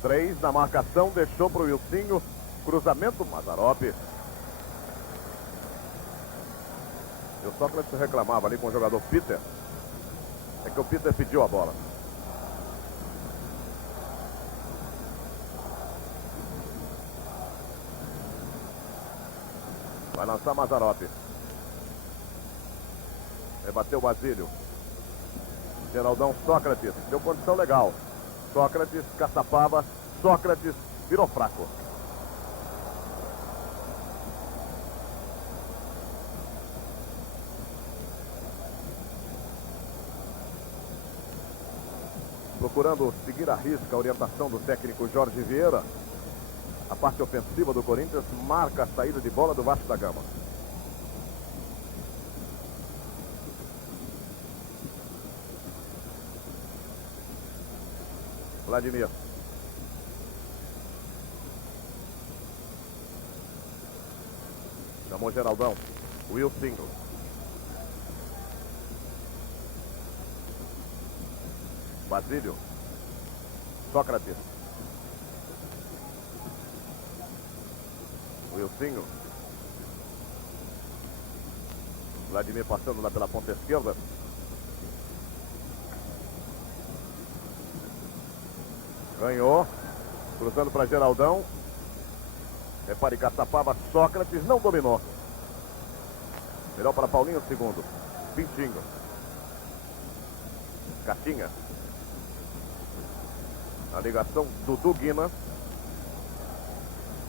3 na marcação, deixou para o Wilsinho. Cruzamento, Mazzaropi. E o Sócrates reclamava ali com o jogador Peter. É que o Peter pediu a bola. Vai lançar Mazzaropi. Rebateu o Basílio. Geraldão, Sócrates. Deu condição legal. Sócrates, Caçapava. Sócrates virou fraco. Procurando seguir a risca a orientação do técnico Jorge Vieira. A parte ofensiva do Corinthians marca a saída de bola do Vasco da Gama. Vladimir. Chamou Geraldão. Wilsinho. Basílio. Sócrates. Wilsinho. Vladimir passando lá pela ponta esquerda. Ganhou. Cruzando para Geraldão. Repare, Caçapava. Sócrates não dominou. Melhor para Paulinho, segundo. Pintinho. Catinha. A ligação Dudu Guina.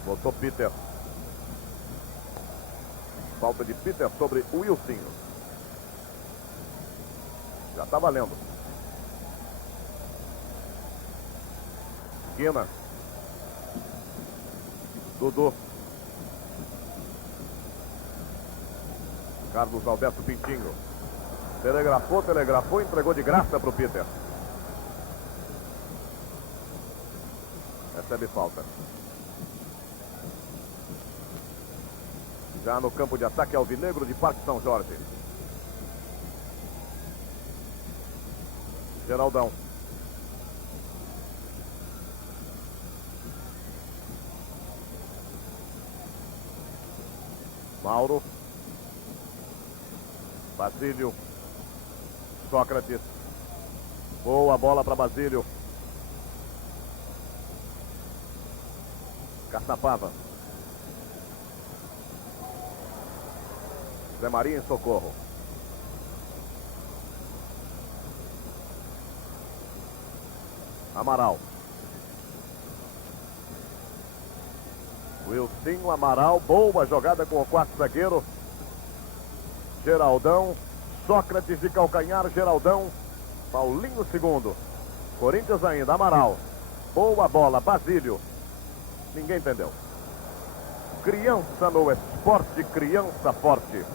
Voltou Peter. Falta de Peter sobre o Wilsinho. Já está valendo. Guina. Dudu. Carlos Alberto Pintinho. Telegrafou, entregou de graça para o Peter. Recebe falta. Já no campo de ataque alvinegro de Parque São Jorge. Geraldão. Mauro. Basílio. Sócrates. Boa bola para Basílio. Caçapava. Zé Maria em socorro. Amaral. Wilson, Amaral, boa jogada com o quarto zagueiro. Geraldão, Sócrates de calcanhar, Geraldão, Paulinho segundo. Corinthians ainda, Amaral. Boa bola, Basílio. Ninguém entendeu. Criança no esporte, criança forte.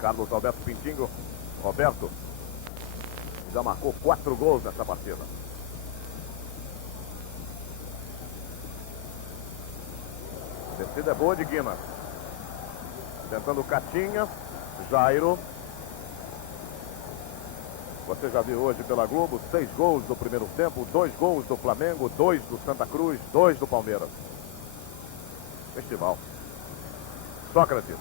Carlos Alberto Pintinho, Roberto, já marcou 4 gols nessa partida. Descida é boa de Guimas. Tentando Catinha, Jairo. Você já viu hoje pela Globo 6 gols do primeiro tempo, 2 gols do Flamengo, 2 do Santa Cruz, 2 do Palmeiras. Festival. Sócrates.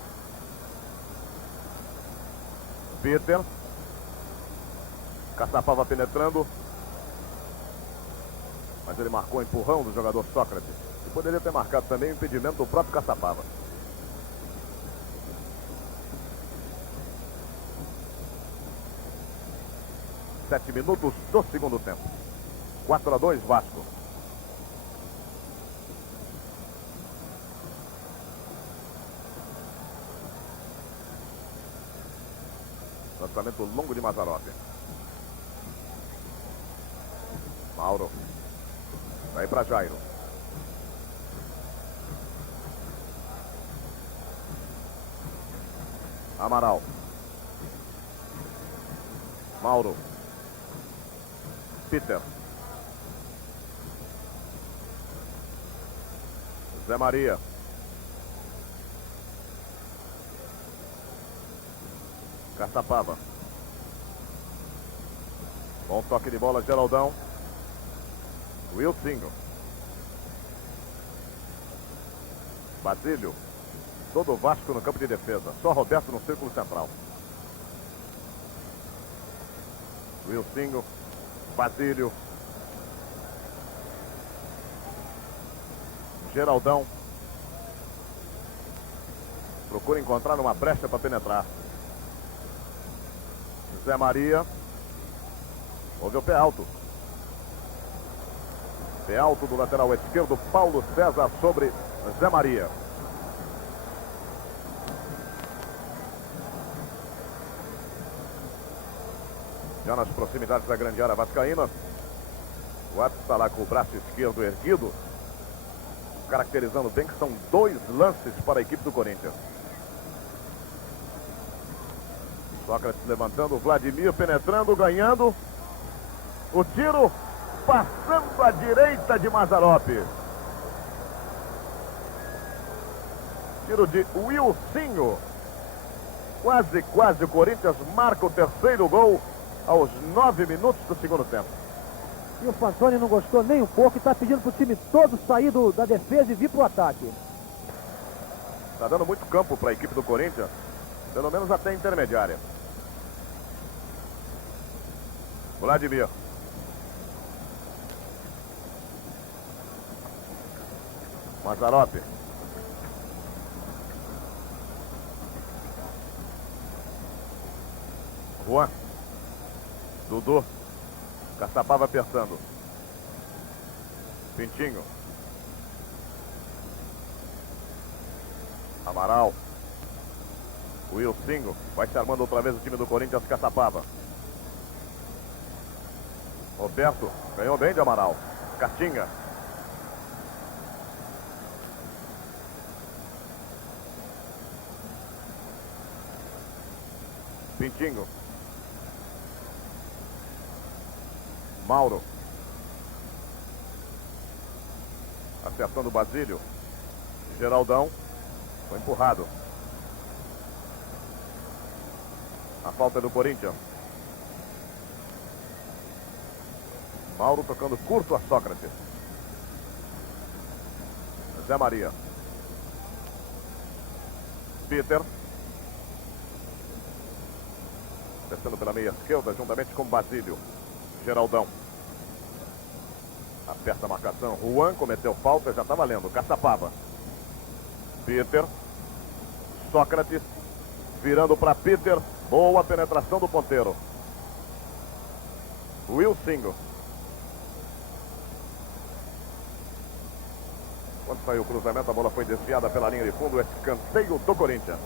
Peter. Caçapava penetrando. Mas ele marcou o empurrão do jogador Sócrates. E poderia ter marcado também o impedimento do próprio Caçapava. Sete minutos do segundo tempo. 4-2 Vasco. Lançamento longo de Mazzaropi. Mauro. Vai para Jairo. Amaral. Mauro. Peter. Zé Maria. Caçapava. Bom toque de bola, Geraldão. Wilson. Basílio. Todo o Vasco no campo de defesa. Só Roberto no círculo central. Wilson. Basílio. Geraldão. Procura encontrar uma brecha para penetrar. Zé Maria. Houve o pé alto. Pé alto do lateral esquerdo, Paulo César sobre Zé Maria. Já nas proximidades da grande área vascaína. O Watson está lá com o braço esquerdo erguido, caracterizando bem que são 2 lances para a equipe do Corinthians. Sócrates levantando, Vladimir penetrando, ganhando. O tiro passando à direita de Mazzaropi. Tiro de Wilson. Quase o Corinthians marca o terceiro gol aos 9 minutos do segundo tempo. E o Fantoni não gostou nem um pouco e está pedindo para o time todo sair da defesa e vir para o ataque. Está dando muito campo para a equipe do Corinthians, pelo menos até a intermediária. Vladimir. Mazzaropi. Juan. Dudu. Caçapava apertando. Pintinho. Amaral. Wilson. Vai se armando outra vez o time do Corinthians. Caçapava. Roberto. Ganhou bem de Amaral. Catinha. Pintinho. Mauro. Acertando o Basílio. Geraldão. Foi empurrado. A falta é do Corinthians. Mauro tocando curto a Sócrates. Zé Maria. Peter. Descendo pela meia esquerda, juntamente com Basílio. Geraldão. Aperta a marcação. Juan cometeu falta, já está valendo. Caçapava. Peter. Sócrates. Virando para Peter. Boa penetração do ponteiro. Wilsinho. Quando saiu o cruzamento, a bola foi desviada pela linha de fundo. Escanteio do Corinthians.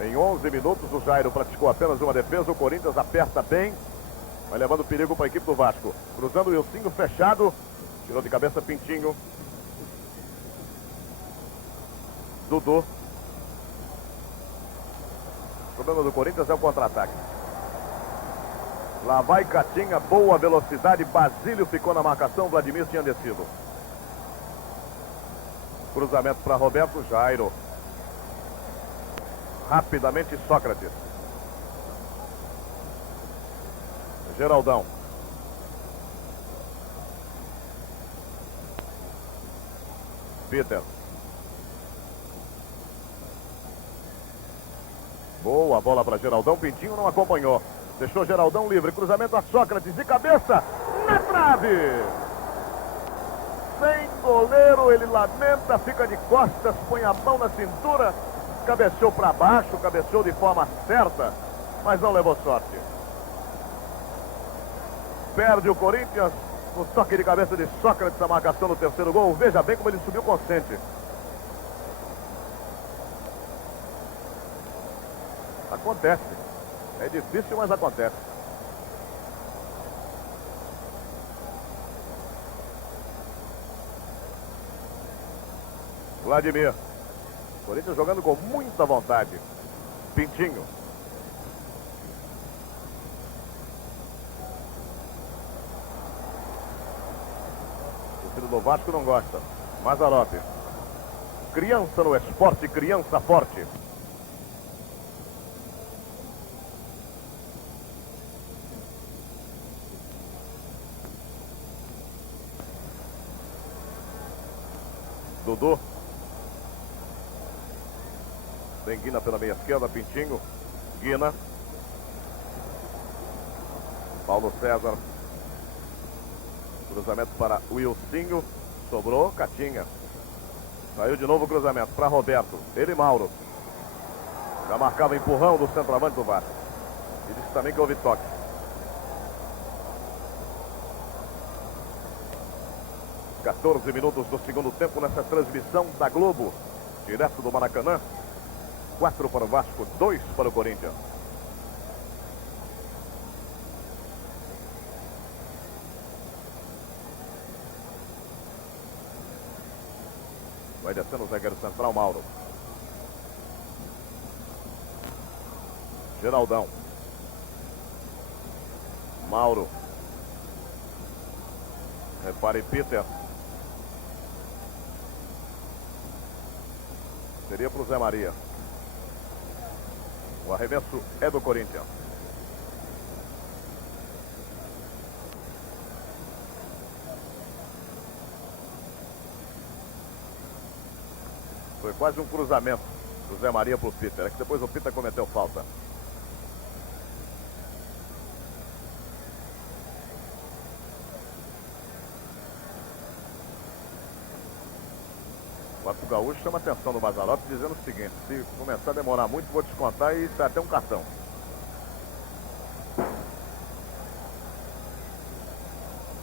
Em 11 minutos, o Jairo praticou apenas uma defesa. O Corinthians aperta bem. Vai levando perigo para a equipe do Vasco. Cruzando o Wilsinho fechado. Tirou de cabeça Pintinho. Dudu. O problema do Corinthians é o contra-ataque. Lá vai Catinha, boa velocidade. Basílio ficou na marcação. Vladimir tinha descido. Cruzamento para Roberto. Jairo. Rapidamente Sócrates. Geraldão. Peter. Boa bola para Geraldão. Pintinho não acompanhou. Deixou Geraldão livre. Cruzamento a Sócrates de cabeça. Na trave. Sem goleiro. Ele lamenta. Fica de costas. Põe a mão na cintura. Cabeceou para baixo. Cabeceou de forma certa. Mas não levou sorte. Perde o Corinthians. No toque de cabeça de Sócrates. A marcação do terceiro gol. Veja bem como ele subiu consciente. Acontece. É difícil, mas acontece. Vladimir. Corinthians jogando com muita vontade. Pintinho. O filho do Vasco não gosta. Mazzaropi. Criança no esporte, criança forte. Dudu. Tem Guina pela meia esquerda, Pintinho. Guina. Paulo César. Cruzamento para Wilsinho. Sobrou Catinha. Saiu de novo o cruzamento para Roberto. Ele e Mauro. Já marcava empurrão do centroavante do Vasco. E disse também que houve toque. (14 minutos do segundo tempo nessa transmissão da Globo, direto do Maracanã. 4 para o Vasco, 2 para o Corinthians. Vai descendo o zagueiro central, Mauro. Geraldão. Mauro. Repare Peter. Seria para o Zé Maria. O arremesso é do Corinthians. Foi quase um cruzamento do Zé Maria para o Peter. É que depois o Peter cometeu falta. O Gaúcho chama a atenção do Mazzaropi dizendo o seguinte: se começar a demorar muito, vou descontar e sai até um cartão.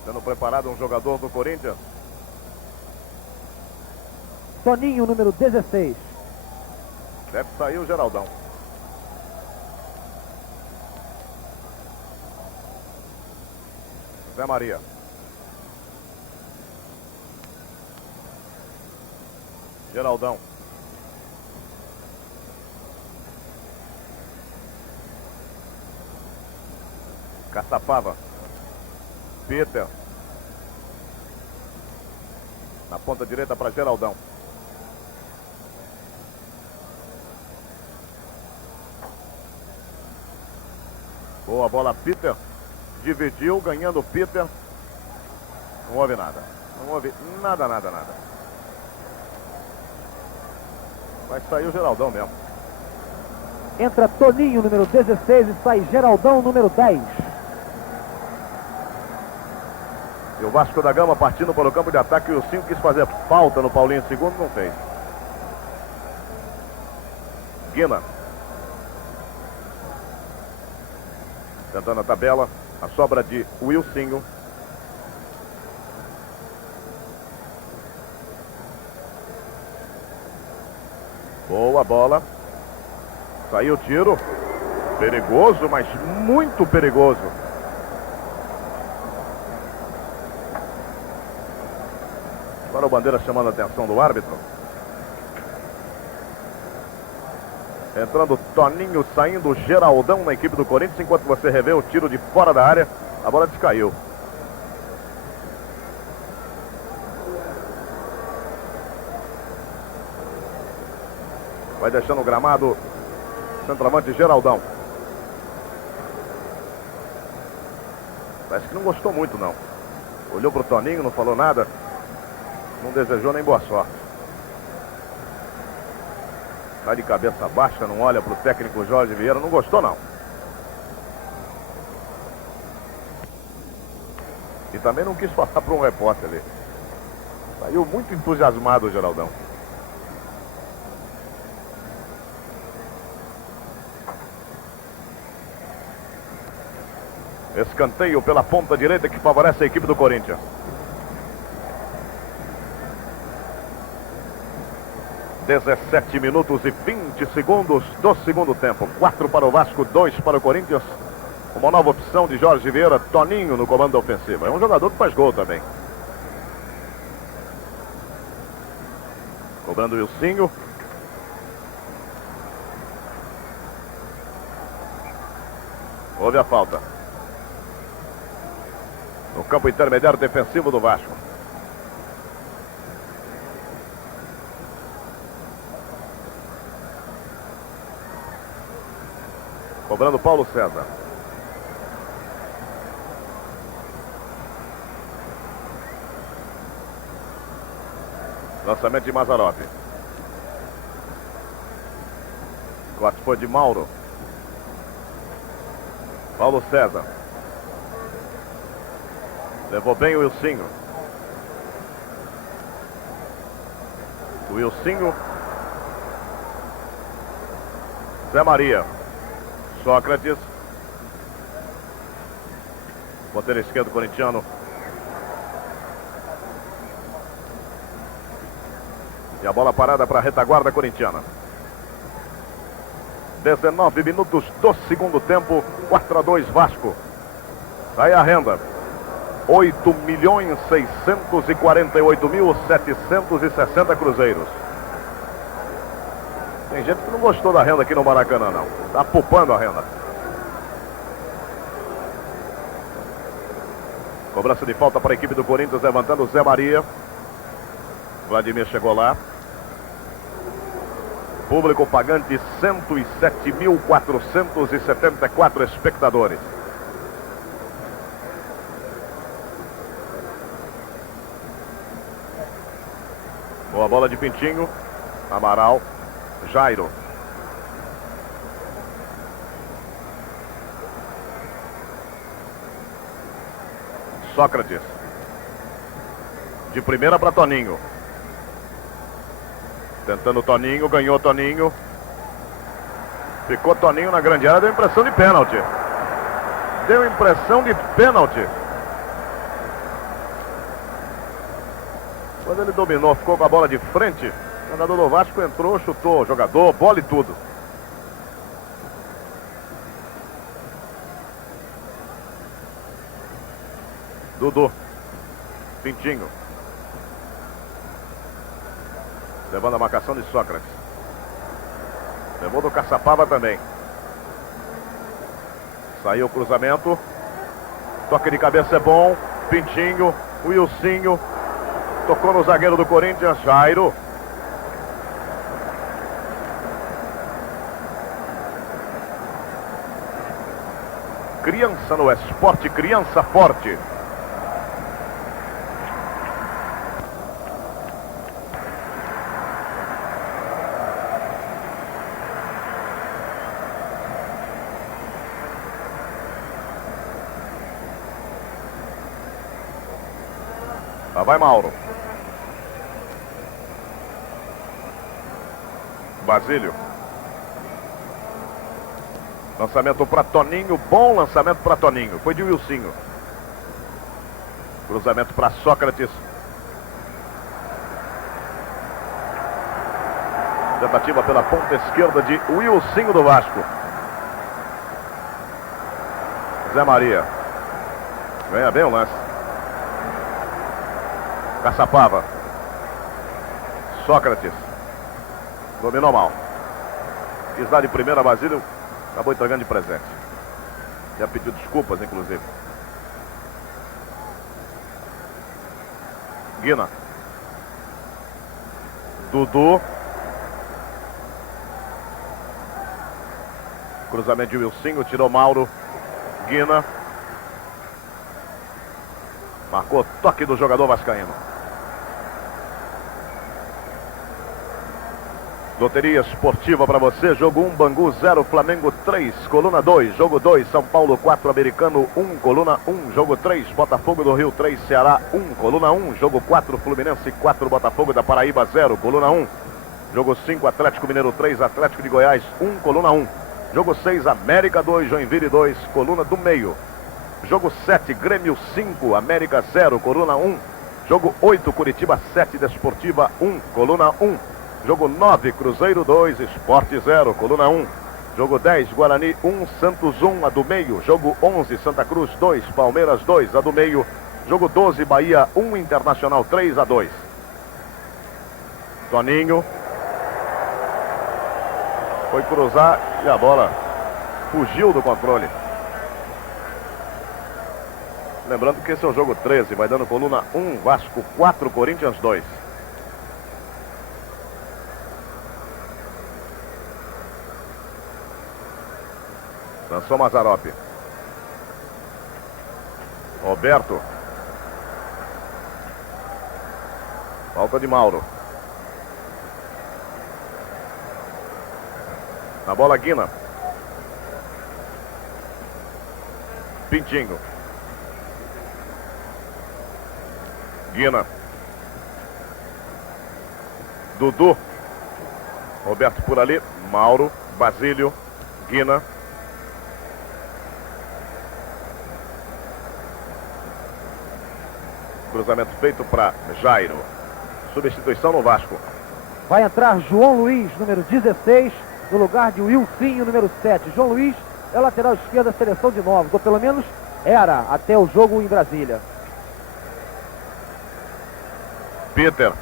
Sendo preparado um jogador do Corinthians. Toninho, número 16. Deve sair o Geraldão. Zé Maria. Geraldão. Caçapava. Peter. Na ponta direita para Geraldão. Boa bola, Peter. Dividiu, ganhando Peter. Não houve nada. Não houve nada. Vai sair o Geraldão mesmo. Entra Toninho, número 16, e sai Geraldão, número 10. E o Vasco da Gama partindo para o campo de ataque. E o Ilcinho quis fazer falta no Paulinho segundo, não fez. Guina. Tentando a tabela. A sobra de Wilsinho. Boa bola. Saiu o tiro. Perigoso, mas muito perigoso. Agora o Bandeira chamando a atenção do árbitro. Entrando Toninho, saindo Geraldão na equipe do Corinthians. Enquanto você revê o tiro de fora da área, a bola descaiu. Vai deixando o gramado centroavante Geraldão. Parece que não gostou muito, não. Olhou pro Toninho, não falou nada. Não desejou nem boa sorte. Vai de cabeça baixa, não olha pro técnico Jorge Vieira. Não gostou, não. E também não quis falar para um repórter ali. Saiu muito entusiasmado o Geraldão. Escanteio pela ponta direita que favorece a equipe do Corinthians. (17 minutos e 20 segundos do segundo tempo. 4 para o Vasco, 2 para o Corinthians. Uma nova opção de Jorge Vieira, Toninho no comando ofensivo. É um jogador que faz gol também. Cobrando o Ilcinho. Houve a falta. No campo intermediário defensivo do Vasco. Cobrando Paulo César. Lançamento de Mazzaropi. Corte foi de Mauro. Paulo César. Levou bem o Ilcinho. O Ilcinho. Zé Maria. Sócrates. Ponteiro esquerdo corintiano. E a bola parada para a retaguarda corintiana. 19 minutos do segundo tempo. 4-2 Vasco. Sai a renda. 8.648.760 cruzeiros. Tem gente que não gostou da renda aqui no Maracanã, não. Tá poupando a renda. Cobrança de falta para a equipe do Corinthians, levantando o Zé Maria. Vladimir chegou lá. Público pagante, 107.474 espectadores. Boa bola de Pintinho. Amaral. Jairo. Sócrates. De primeira para Toninho. Tentando Toninho, ganhou Toninho. Ficou Toninho na grande área, deu impressão de pênalti. Deu impressão de pênalti. Quando ele dominou, ficou com a bola de frente. O jogador do Vasco entrou, chutou o jogador, bola e tudo. Dudu. Pintinho. Levando a marcação de Sócrates. Levou do Caçapava também. Saiu o cruzamento. Toque de cabeça é bom. Pintinho. O Ilcinho. Tocou no zagueiro do Corinthians. Jairo. Criança no esporte. Criança forte. Lá vai Mauro. Basílio. Lançamento para Toninho. Bom lançamento para Toninho. Foi de Wilsinho. Cruzamento para Sócrates. Tentativa pela ponta esquerda de Wilsinho do Vasco. Zé Maria. Ganha bem o lance. Caçapava. Sócrates. Dominou mal. Quis dar de primeira, Basílio acabou entregando de presente. Já pediu desculpas, inclusive. Guina. Dudu. Cruzamento de Wilsinho, tirou Mauro. Guina. Marcou toque do jogador vascaíno. Loteria esportiva para você. Jogo 1, Bangu 0, Flamengo 3, coluna 2. Jogo 2, São Paulo 4, Americano 1, coluna 1. Jogo 3, Botafogo do Rio 3, Ceará 1, coluna 1. Jogo 4, Fluminense 4, Botafogo da Paraíba 0, coluna 1. Jogo 5, Atlético Mineiro 3, Atlético de Goiás 1, coluna 1. Jogo 6, América 2, Joinville 2, coluna do meio. Jogo 7, Grêmio 5, América 0, coluna 1. Jogo 8, Curitiba 7, Desportiva 1, coluna 1. Jogo 9, Cruzeiro 2, Esporte 0, coluna 1. Jogo 10, Guarani 1, Santos 1, a do meio. Jogo 11, Santa Cruz 2, Palmeiras 2, a do meio. Jogo 12, Bahia 1, Internacional 3, a 2. Toninho. Foi cruzar e a bola fugiu do controle. Lembrando que esse é o jogo 13, vai dando coluna 1, Vasco 4, Corinthians 2. Lançou Mazzaropi. Roberto. Falta de Mauro. Na bola, Guina. Pintinho. Guina. Dudu. Roberto por ali. Mauro. Basílio. Guina. Cruzamento feito para Jairo. Substituição no Vasco. Vai entrar João Luiz, número 16, no lugar de Wilsinho, número 7. João Luiz é lateral esquerda da seleção de novos, ou pelo menos era até o jogo em Brasília. Peter.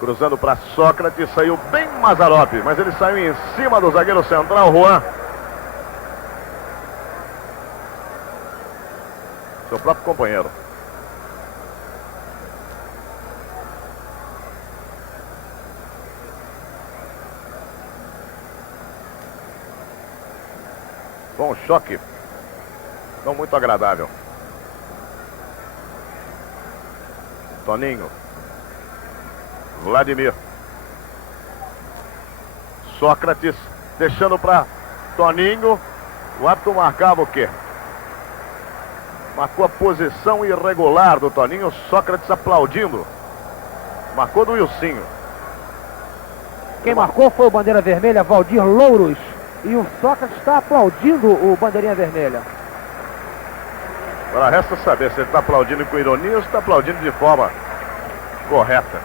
Cruzando para Sócrates, saiu bem Mazzaropi, mas ele saiu em cima do zagueiro central, Juan. Seu próprio companheiro. Bom choque. Não muito agradável. Toninho. Vladimir. Sócrates. Deixando para Toninho. O árbitro marcava o quê? Marcou a posição irregular do Toninho. Sócrates aplaudindo. Marcou do Wilsinho. Quem marcou foi o bandeira vermelha, Valdir Louros. E o Sócrates está aplaudindo o bandeirinha vermelha. Agora resta saber se ele está aplaudindo com ironia ou se está aplaudindo de forma correta.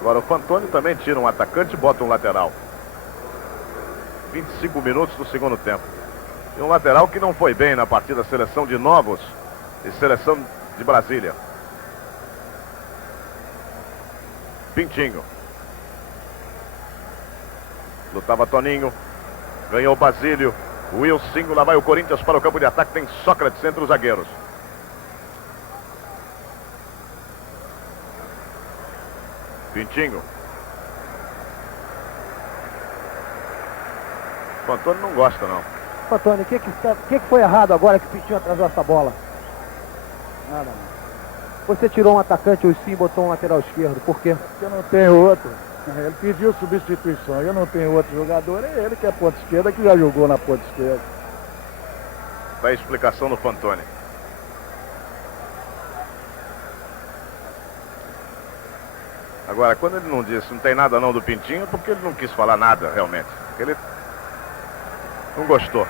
Agora o Fantoni também tira um atacante e bota um lateral. 25 minutos do segundo tempo. E um lateral que não foi bem na partida da seleção de Novos e seleção de Brasília. Pintinho. Lutava Toninho. Ganhou Basílio. Wilsinho. Lá vai o Corinthians para o campo de ataque. Tem Sócrates entre os zagueiros. Pintinho. O Antônio não gosta, não. Antônio, o que foi errado agora que o Pintinho atrasou essa bola? Nada, não. Você tirou um atacante, o Wilsinho, e botou um lateral esquerdo. Por quê? Porque eu não tenho outro. Ele pediu substituição. Eu não tenho outro jogador. É ele que é ponta esquerda, que já jogou na ponta esquerda. Tá aí a explicação do Fantoni. Agora, quando ele não disse não tem nada não do Pintinho, é porque ele não quis falar nada realmente. Ele não gostou.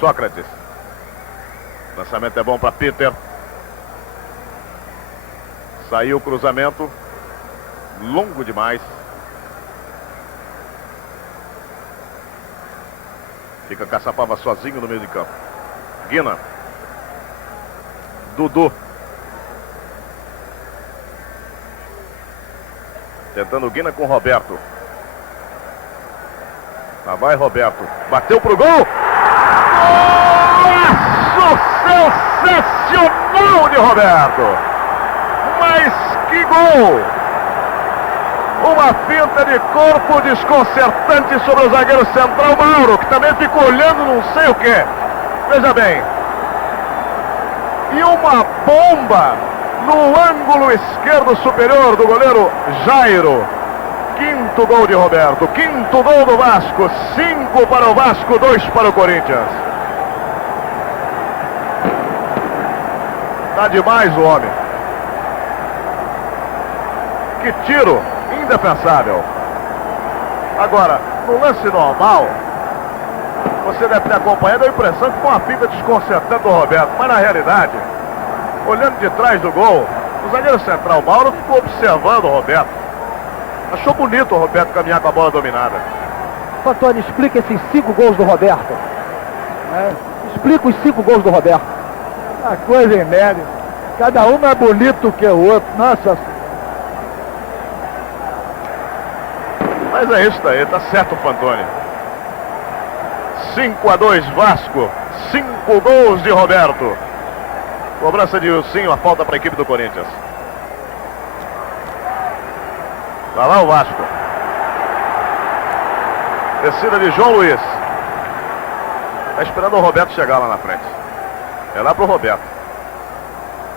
Sócrates. Lançamento é bom para Peter. Saiu o cruzamento. Longo demais. Fica Caçapava sozinho no meio de campo. Guina. Dudu. Tentando Guina com Roberto. Lá vai Roberto. Bateu pro gol. Golaço sensacional de Roberto. Mas que gol! Uma finta de corpo desconcertante sobre o zagueiro central Mauro, que também ficou olhando não sei o que. Veja bem. E uma bomba no ângulo esquerdo superior do goleiro Jairo. Quinto gol de Roberto, quinto gol do Vasco. 5 para o Vasco, 2 para o Corinthians. Tá demais o homem. Que tiro indefensável. Agora, no lance normal, você deve ter acompanhado a impressão que foi uma finta desconcertante do Roberto. Mas na realidade, olhando de trás do gol, o zagueiro central Mauro ficou observando o Roberto. Achou bonito o Roberto caminhar com a bola dominada. Fantoni, explica esses 5 gols do Roberto. Explica os 5 gols do Roberto. Uma coisa inédita. Cada um é bonito que o outro. Nossa. Mas é isso daí, tá certo o Fantoni. 5-2 Vasco. 5 gols de Roberto. Cobrança de Ilcinho, a falta para a equipe do Corinthians. Vai lá o Vasco. Descida de João Luiz. Tá esperando o Roberto chegar lá na frente. É lá pro Roberto.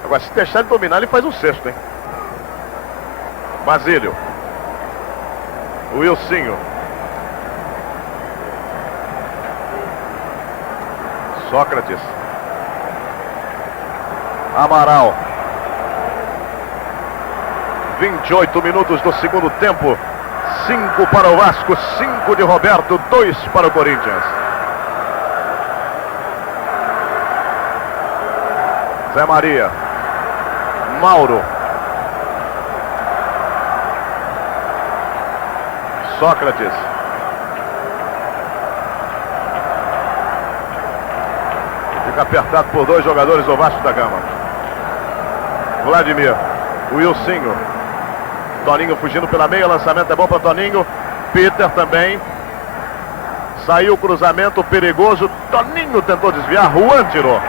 Agora, se deixar ele dominar, ele faz o sexto, hein? Basílio. O Ilcinho. Sócrates. Amaral. 28 minutos do segundo tempo. 5 para o Vasco, 5 de Roberto, 2 para o Corinthians. Zé Maria. Mauro. Sócrates. Fica apertado por 2 jogadores do Vasco da Gama. Vladimir. Wilsinho. Toninho fugindo pela meia. Lançamento é bom para Toninho. Peter também. Saiu o cruzamento perigoso. Toninho tentou desviar. Juan tirou.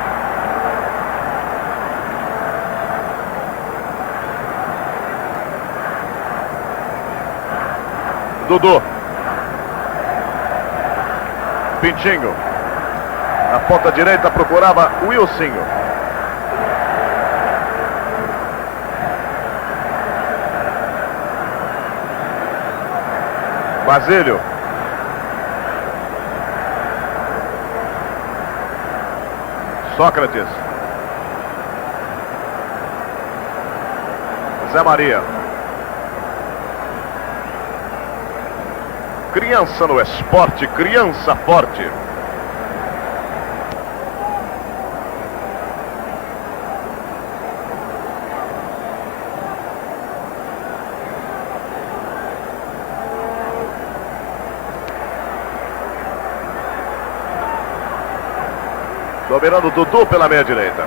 Dudu. Pintinho. Na ponta direita procurava o Wilsinho. Basílio. Sócrates. Zé Maria. Criança no esporte, criança forte. Dominando Dudu pela meia direita.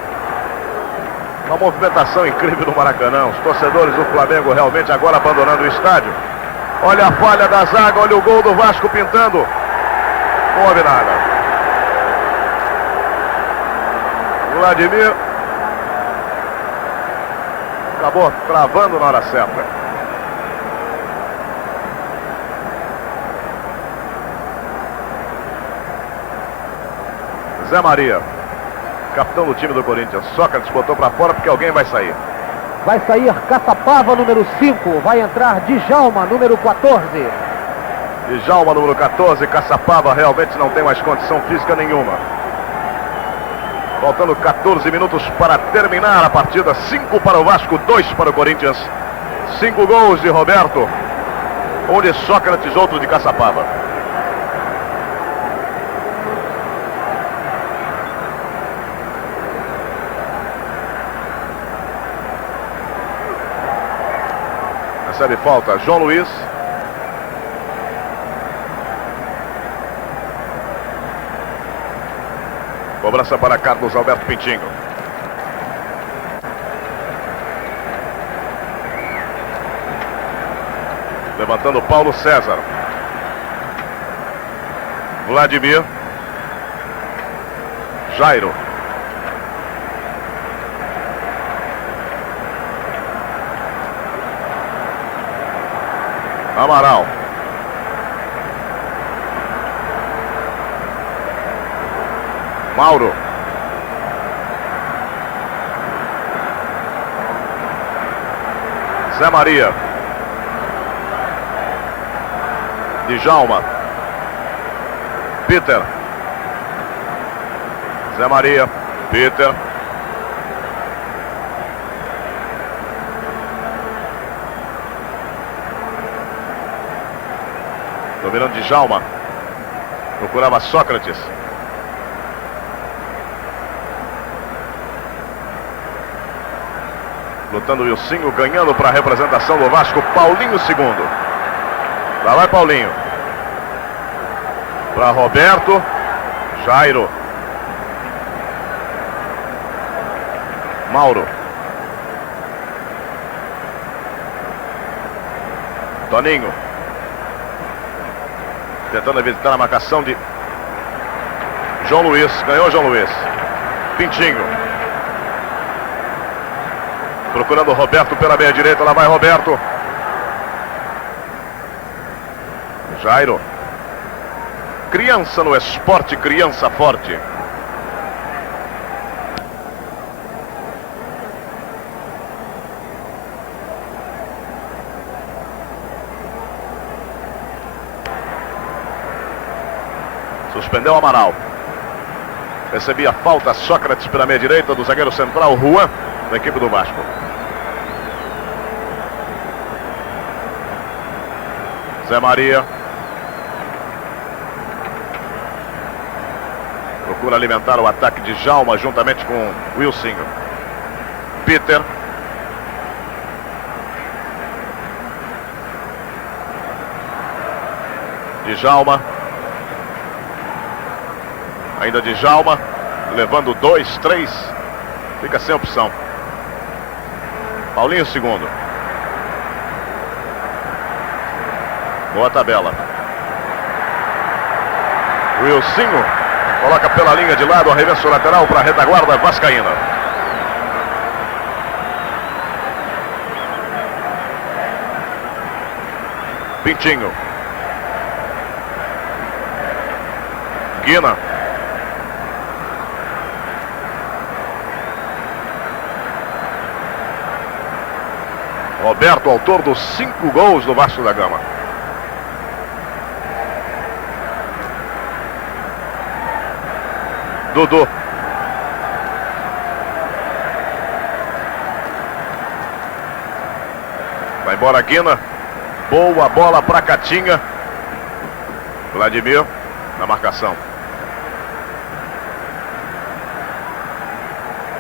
Uma movimentação incrível no Maracanã. Os torcedores do Flamengo realmente agora abandonando o estádio. Olha a falha da zaga, olha o gol do Vasco pintando. Não houve nada. Vladimir acabou travando na hora certa. Zé Maria, capitão do time do Corinthians. Sócrates botou para fora porque alguém vai sair. Vai sair Caçapava, número 5. Vai entrar Djalma, número 14. Djalma, número 14. Caçapava realmente não tem mais condição física nenhuma. Faltando 14 minutos para terminar a partida. 5 para o Vasco, 2 para o Corinthians. 5 gols de Roberto. Um de Sócrates, outro de Caçapava. Recebe falta João Luiz. Cobrança para Carlos Alberto Pintinho. Levantando Paulo César. Vladimir. Jairo. Amaral. Mauro. Zé Maria. Djalma. Peter. Zé Maria. Peter. Dominando Djalma. Procurava Sócrates. Lutando o Wilsinho, ganhando para a representação do Vasco, Paulinho segundo. Lá vai Paulinho. Para Roberto. Jairo. Mauro. Toninho. Tentando evitar a marcação de João Luiz. Ganhou João Luiz. Pintinho. Procurando o Roberto pela meia direita. Lá vai Roberto. Jairo. Criança no esporte, criança forte. Suspendeu Amaral. Recebia falta Sócrates pela meia direita do zagueiro central Juan, da equipe do Vasco. Zé Maria. Procura alimentar o ataque de Djalma juntamente com Wilsinho. Peter. Djalma. Ainda Djalma. Levando 2, 3. Fica sem opção. Paulinho segundo. Boa tabela. Wilsinho coloca pela linha de lado, arremesso lateral para a retaguarda vascaína. Pintinho. Guina. Roberto, autor dos 5 gols do Vasco da Gama. Dudu. Vai embora Guina. Boa bola para Catinha. Vladimir na marcação.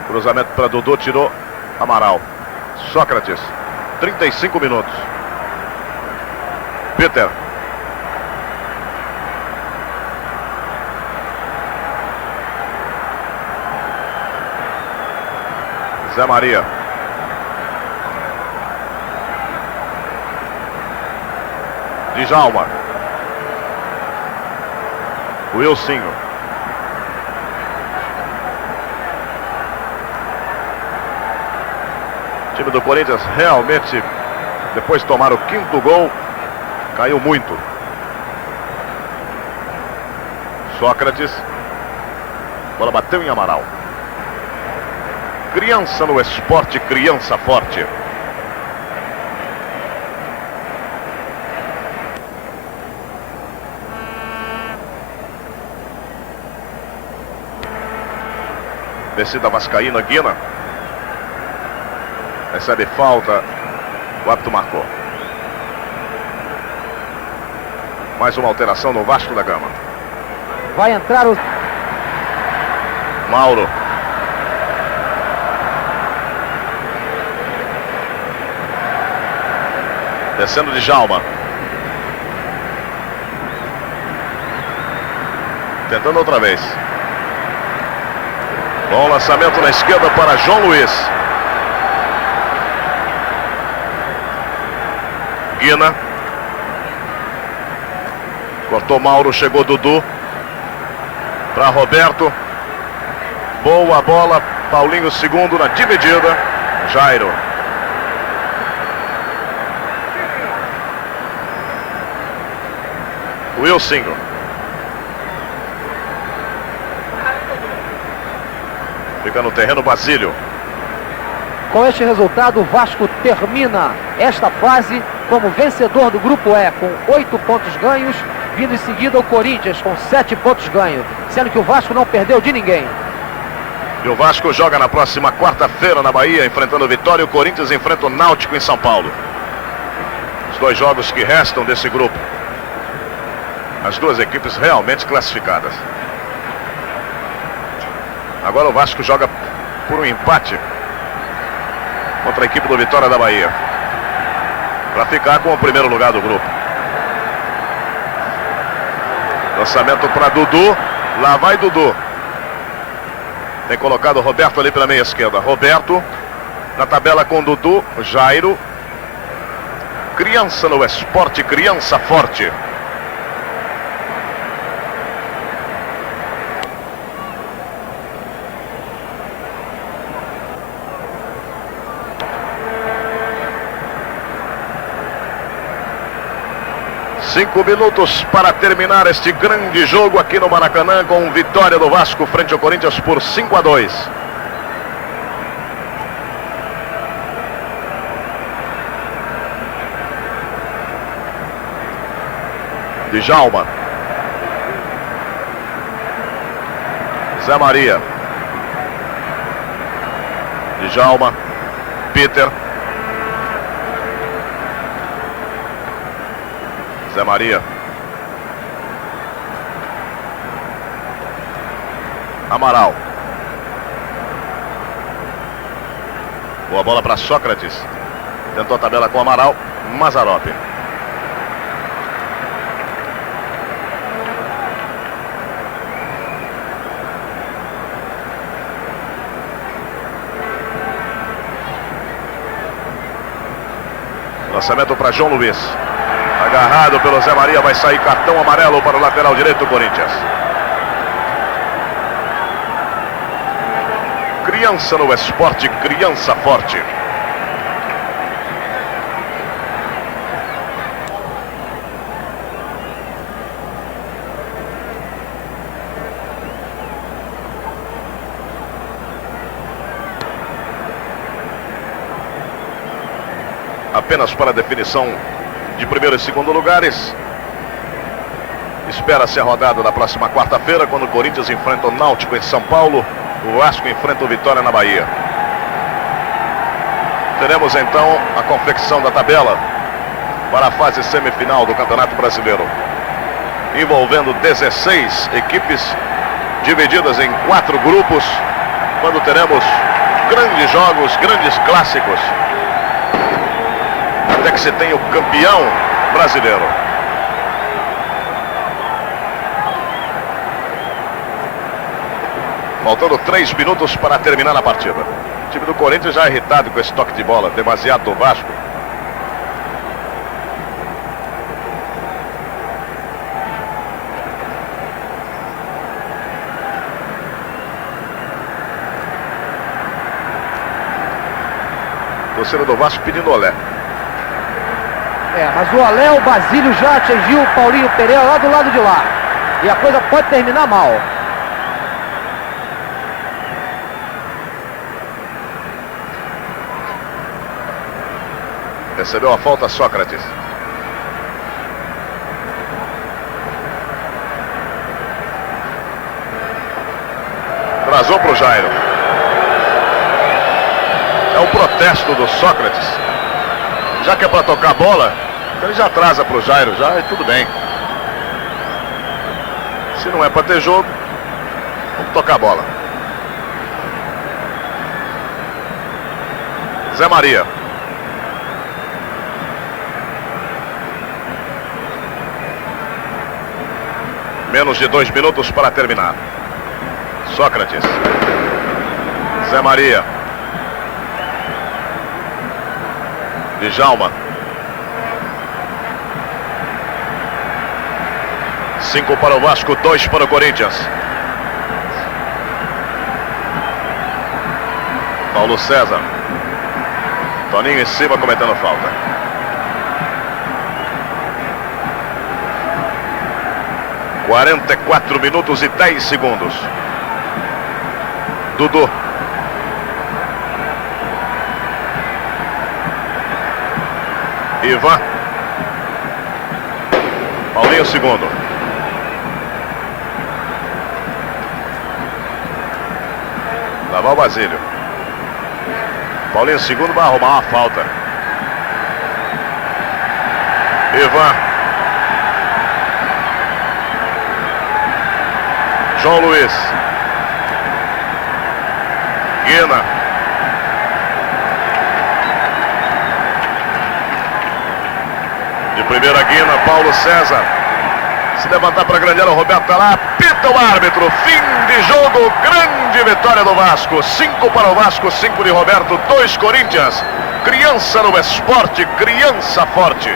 Cruzamento para Dudu, tirou Amaral. Sócrates. 35 minutos. Peter. Zé Maria. Djalma. Wilsinho. O time do Corinthians realmente, depois de tomar o 5º gol, caiu muito. Sócrates. A bola bateu em Amaral. Criança no esporte, criança forte. Descida vascaína, Guina. Recebe falta. O árbitro marcou. Mais uma alteração no Vasco da Gama. Vai entrar o... Mauro. Descendo de Djalma. Tentando outra vez. Bom lançamento na esquerda para João Luiz. Guina. Cortou Mauro, chegou Dudu. Para Roberto. Boa bola. Paulinho segundo na dividida. Jairo. Wilson. Fica no terreno Basílio. Com este resultado, o Vasco termina esta fase como vencedor do Grupo E, com 8 pontos ganhos, vindo em seguida o Corinthians com 7 pontos ganhos, sendo que o Vasco não perdeu de ninguém. E o Vasco joga na próxima quarta-feira na Bahia, enfrentando o Vitória. O Corinthians enfrenta o Náutico em São Paulo. Os 2 jogos que restam desse grupo. As 2 equipes realmente classificadas. Agora o Vasco joga por um empate contra a equipe do Vitória da Bahia, para ficar com o primeiro lugar do grupo. Lançamento para Dudu. Lá vai Dudu. Tem colocado o Roberto ali pela meia esquerda. Roberto na tabela com Dudu. Jairo. Criança no esporte, criança forte. Cinco minutos para terminar este grande jogo aqui no Maracanã, com vitória do Vasco frente ao Corinthians por 5-2. Djalma. Zé Maria. Djalma. Peter. Zé Maria. Amaral. Boa bola para Sócrates. Tentou a tabela com Amaral. Mazzaropi. Lançamento para João Luiz. Agarrado pelo Zé Maria, vai sair cartão amarelo para o lateral direito do Corinthians. Criança no esporte, criança forte. Apenas para a definição de primeiro e segundo lugares. Espera-se a rodada da próxima quarta-feira, quando o Corinthians enfrenta o Náutico em São Paulo. O Vasco enfrenta o Vitória na Bahia. Teremos então a confecção da tabela para a fase semifinal do Campeonato Brasileiro, envolvendo 16 equipes divididas em 4 grupos, quando teremos grandes jogos, grandes clássicos, até que se tenha o campeão brasileiro. Faltando 3 minutos para terminar a partida. O time do Corinthians já irritado com esse toque de bola, demasiado do Vasco. Torcida do Vasco pedindo olé. Mas o olé, o Basílio já atingiu o Paulinho Pereira lá do lado de lá. E a coisa pode terminar mal. Recebeu a falta Sócrates. Trazou para o Jairo. o protesto do Sócrates. Já que é para tocar a bola, então ele já atrasa pro Jairo, já e tudo bem. Se não é para ter jogo, vamos tocar a bola. Zé Maria. Menos de 2 minutos para terminar. Sócrates. Zé Maria. Djalma. 5 para o Vasco, 2 para o Corinthians. Paulo César. Toninho em cima cometendo falta. – 44 minutos e 10 segundos. Dudu. Ivan. Paulinho segundo. Lá vai o Basílio. Paulinho segundo vai arrumar uma falta. Ivan. João Luiz. Guina. De primeira Guina, Paulo César. Se levantar para a grande área, o Roberto está lá. Apita o árbitro. Fim de jogo. Grande vitória do Vasco. 5 para o Vasco, 5 de Roberto, 2 Corinthians. Criança no esporte, criança forte.